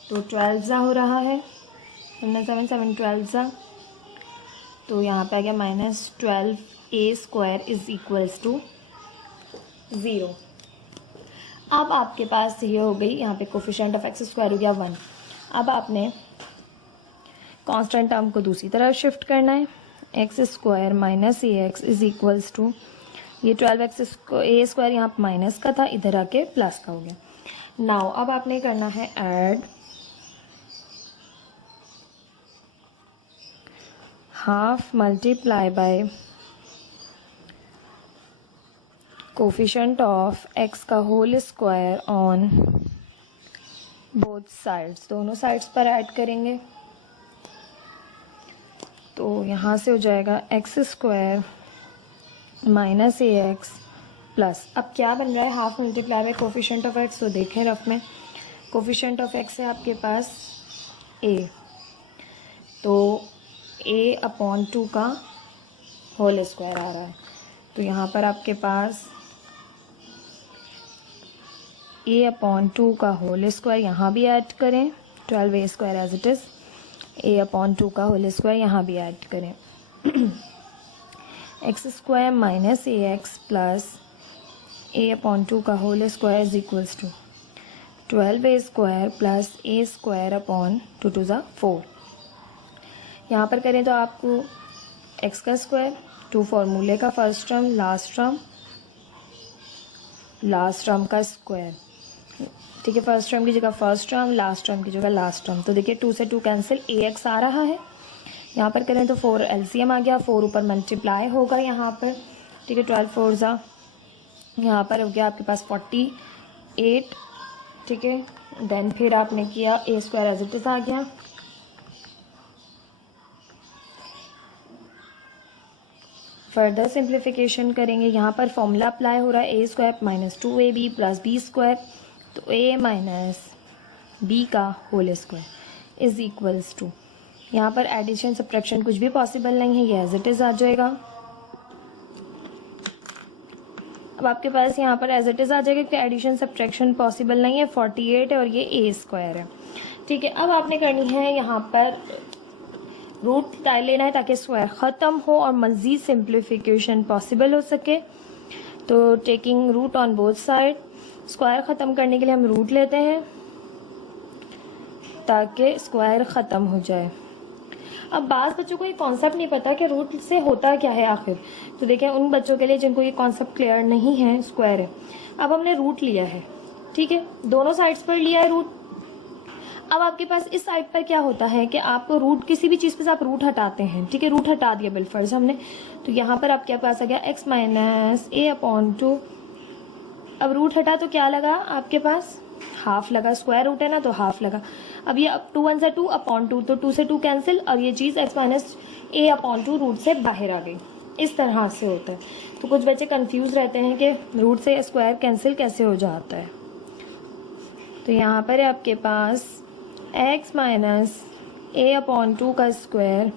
तो 12 ज़ा हो रहा है, 7 7 12 ज़ा, तो यहाँ पे आ गया minus 12a square is equals to 0। अब आपके पास ये हो गई, यहाँ पे कोफिशिएंट ऑफ एक्स स्क्वायर हो गया 1। अब आपने कांस्टेंट टर्म को दूसरी तरफ शिफ्ट करना है, x square minus A x is equals to, ये 12x ए स्क्वायर यहाँ माइनस का था, इधर आके प्लस का हो गया। नाउ अब आपने करना है add half multiply by coefficient of x का whole square on both sides, दोनों साइड्स पर ऐड करेंगे, तो यहाँ से हो जाएगा एक्स स्क्वायर माइनस ए एक्स प्लस, अब क्या बन रहा है, half multiply by coefficient of X, तो देखें रफ में कोफिशिएंट ऑफ एक्स है आपके पास ए, तो ए अपॉन 2 का होल स्क्वायर आ रहा है, तो यहाँ पर आपके पास ए अपॉन 2 का होल स्क्वायर यहाँ भी ऐड करें, 12a square as it is, a upon 2 का होल स्क्वायर यहाँ भी ऐड करें, x square minus A x plus a upon 2 का whole square is equals to 12a square plus a square upon 2 2 ज़ा 4। यहाँ पर करें तो आपको एक्स का स्क्वायर, 2 फॉर्मूले का फर्स्ट टर्म लास्ट टर्म का स्क्वायर, ठीक है, फर्स्ट टर्म की जगह फर्स्ट टर्म, लास्ट टर्म की जगह लास्ट टर्म, तो देखिए 2 से 2 कैंसिल, ए एक्स आ रहा है, यहाँ पर करें तो 4 एलसीएम आ गया, 4 ऊपर मल्टीप्लाई होगा यहाँ पर, ठीक है, 12 4 ज़ा, यहाँ पर हो गया आपके पास 48, ठीक है, देन फिर आपने किया ए स्क्वायर एज इट इज़ आ गया, फर्दर सिंप्लीफिकेशन करेंगे, यहाँ पर फॉर्मूला अप्लाई हो रहा है A square minus 2ab plus B square, तो ए माइनस बी का whole square is equals to, यहाँ पर एडिशन सब्ट्रैक्शन कुछ भी पॉसिबल नहीं है, ये एज इट इज़ आ जाएगा। अब आपके पास यहाँ पर एज इट इज़ आ जाएगा कि एडिशन सब्ट्रैक्शन पॉसिबल नहीं है, 48 है और ये ए स्क्वायर है। ठीक है, अब आपने करनी है यहाँ पर रूट लेना है ताकि स्क्वायर ख़त्म हो और मज़ीद सिंप्लीफिकेशन पॉसिबल हो सके। तो taking root on both side, square ख़त्म करने के लिए हम रूट लेते हैं ताकि स्क्वायर ख़त्म हो जाए। अब बाज़ बच्चों को ये कॉन्सेप्ट नहीं पता कि रूट से होता क्या है आखिर, तो देखें उन बच्चों के लिए जिनको ये कॉन्सेप्ट क्लियर नहीं है, स्क्वायर है। अब हमने रूट लिया है, ठीक है, दोनों साइड्स पर लिया है रूट। अब आपके पास इस साइड पर क्या होता है कि आपको रूट किसी भी चीज़ पे से आप रूट हटाते हैं, ठीक है, रूट हटा दिया बिलफर्ज हमने, तो यहाँ पर आपके पास आ गया x माइनस ए अपॉन 2। अब रूट हटा तो क्या लगा आपके पास, हाफ लगा, स्क्वायर रूट है ना तो हाफ लगा। अब ये अब 2 1 से 2 अपॉन 2, तो 2 से 2 कैंसिल और ये चीज़ x minus a upon 2 root से बाहर आ गई। इस तरह से होता है। तो कुछ बच्चे कंफ्यूज रहते हैं कि रूट से स्क्वायर कैंसिल कैसे हो जाता है। तो यहाँ पर है आपके पास x माइनस ए अपॉन 2 का square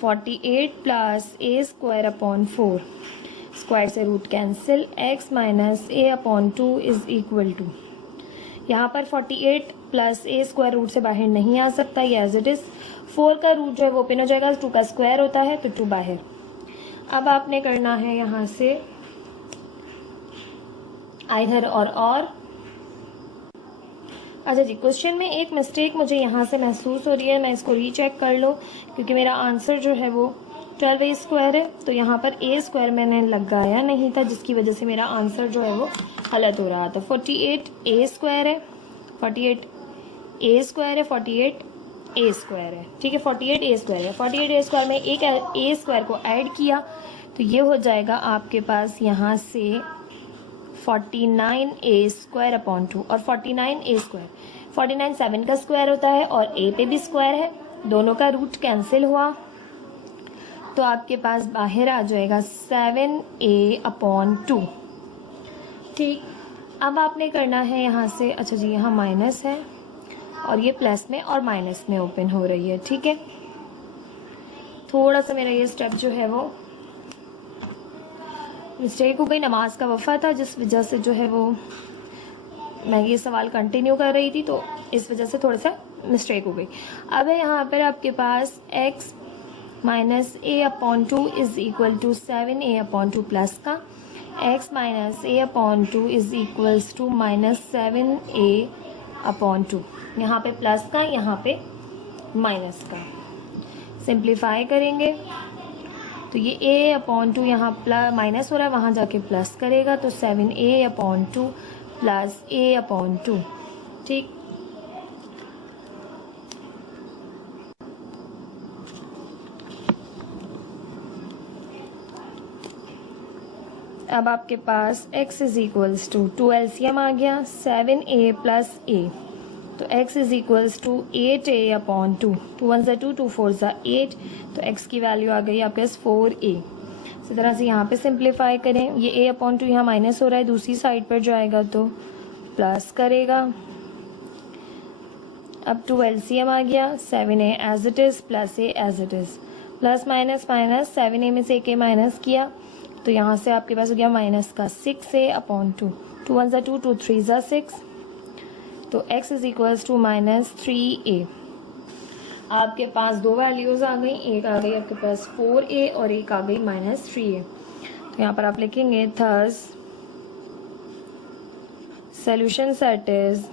48 plus a square upon 4, square से root cancel, x minus a upon 2 is equal to, यहाँ पर 48 प्लस ए स्क्वायर रूट से बाहर नहीं आ सकता, ये एज इट इज़। 4 का रूट जो है वो ओपन हो जाएगा, 2 का स्क्वायर होता है तो 2 बाहर। अब आपने करना है यहाँ से आइदर और। अच्छा जी, क्वेश्चन में एक मिस्टेक मुझे यहाँ से महसूस हो रही है, मैं इसको रीचेक कर लो क्योंकि मेरा आंसर जो है वो 12a स्क्वायर है, तो यहाँ पर a स्क्वायर मैंने लगाया नहीं था जिसकी वजह से मेरा आंसर जो है वो गलत हो रहा था। 48a स्क्वायर है, 48a स्क्वायर है, 48a स्क्वायर है, ठीक है, 48a स्क्वायर है। 48a स्क्वायर में एक a स्क्वायर को ऐड किया तो ये हो जाएगा आपके पास यहाँ से 49a स्क्वायर अपॉन 2, और 49a स्क्वायर 49 7 का स्क्वायर होता है और a पे भी स्क्वायर है, दोनों का रूट कैंसिल हुआ तो आपके पास बाहर आ जाएगा 7a अपॉन 2। ठीक, अब आपने करना है यहाँ से, अच्छा जी यहाँ माइनस है और ये प्लस में और माइनस में ओपन हो रही है, ठीक है। थोड़ा सा मेरा ये स्टेप जो है वो मिस्टेक हो गई, नमाज का वफ़ा था जिस वजह से जो है वो मैं ये सवाल कंटिन्यू कर रही थी तो इस वजह से थोड़ा सा मिस्टेक हो गई। अब है यहाँ पर आपके पास x minus a upon 2 is equal to 7a upon 2 plus का, x minus a upon 2 is equals to minus 7a upon 2, यहाँ पे प्लस का यहाँ पे माइनस का। सिंप्लीफाई करेंगे तो ये a अपॉन 2 यहाँ प्लस माइनस हो रहा है, वहाँ जाके प्लस करेगा तो 7a upon 2 plus a upon 2, ठीक। अब आपके पास x is equals to 2 LCM आ गया, 7a प्लस a, तो x is equals to 8a upon 2, 2 1 2 2 4 8, तो x की वैल्यू आ गई आपके पास 4a। इसी तरह से यहाँ पे सिंप्लीफाई करें, ये a अपॉन 2 यहाँ माइनस हो रहा है, दूसरी साइड पर जाएगा तो प्लस करेगा। अब 2 एलसीएम आ गया, 7a as it is plus a as it is, plus minus minus 7a में से 1a माइनस किया तो यहाँ से आपके पास हो गया माइनस का 6a अपॉन 2, 2 1 2 2 3 6, तो x is equals to minus 3a। आपके पास दो वैल्यूज़ आ गई, एक आ गई आपके पास 4a और एक आ गई माइनस 3a। तो यहाँ पर आप लिखेंगे thus solution set is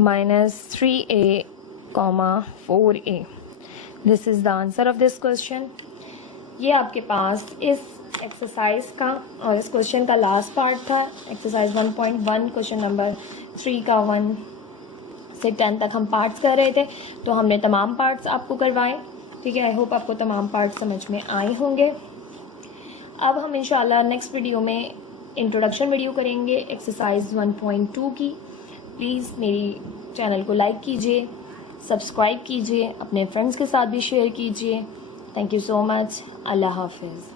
minus 3a, 4a. This is the answer of this question. ये आपके पास इस एक्सरसाइज का और इस क्वेश्चन का लास्ट पार्ट था। एक्सरसाइज 1.1 क्वेश्चन नंबर 3 का 1 से 10 तक हम पार्ट्स कर रहे थे, तो हमने तमाम पार्ट्स आपको करवाए, ठीक है। आई होप आपको तमाम पार्ट्स समझ में आए होंगे। अब हम इंशाल्लाह नेक्स्ट वीडियो में इंट्रोडक्शन वीडियो करेंगे एक्सरसाइज 1.2 की। प्लीज़ मेरी चैनल को लाइक कीजिए, सब्सक्राइब कीजिए, अपने फ्रेंड्स के साथ भी शेयर कीजिए। Thank you so much. अल्लाह हाफिज़।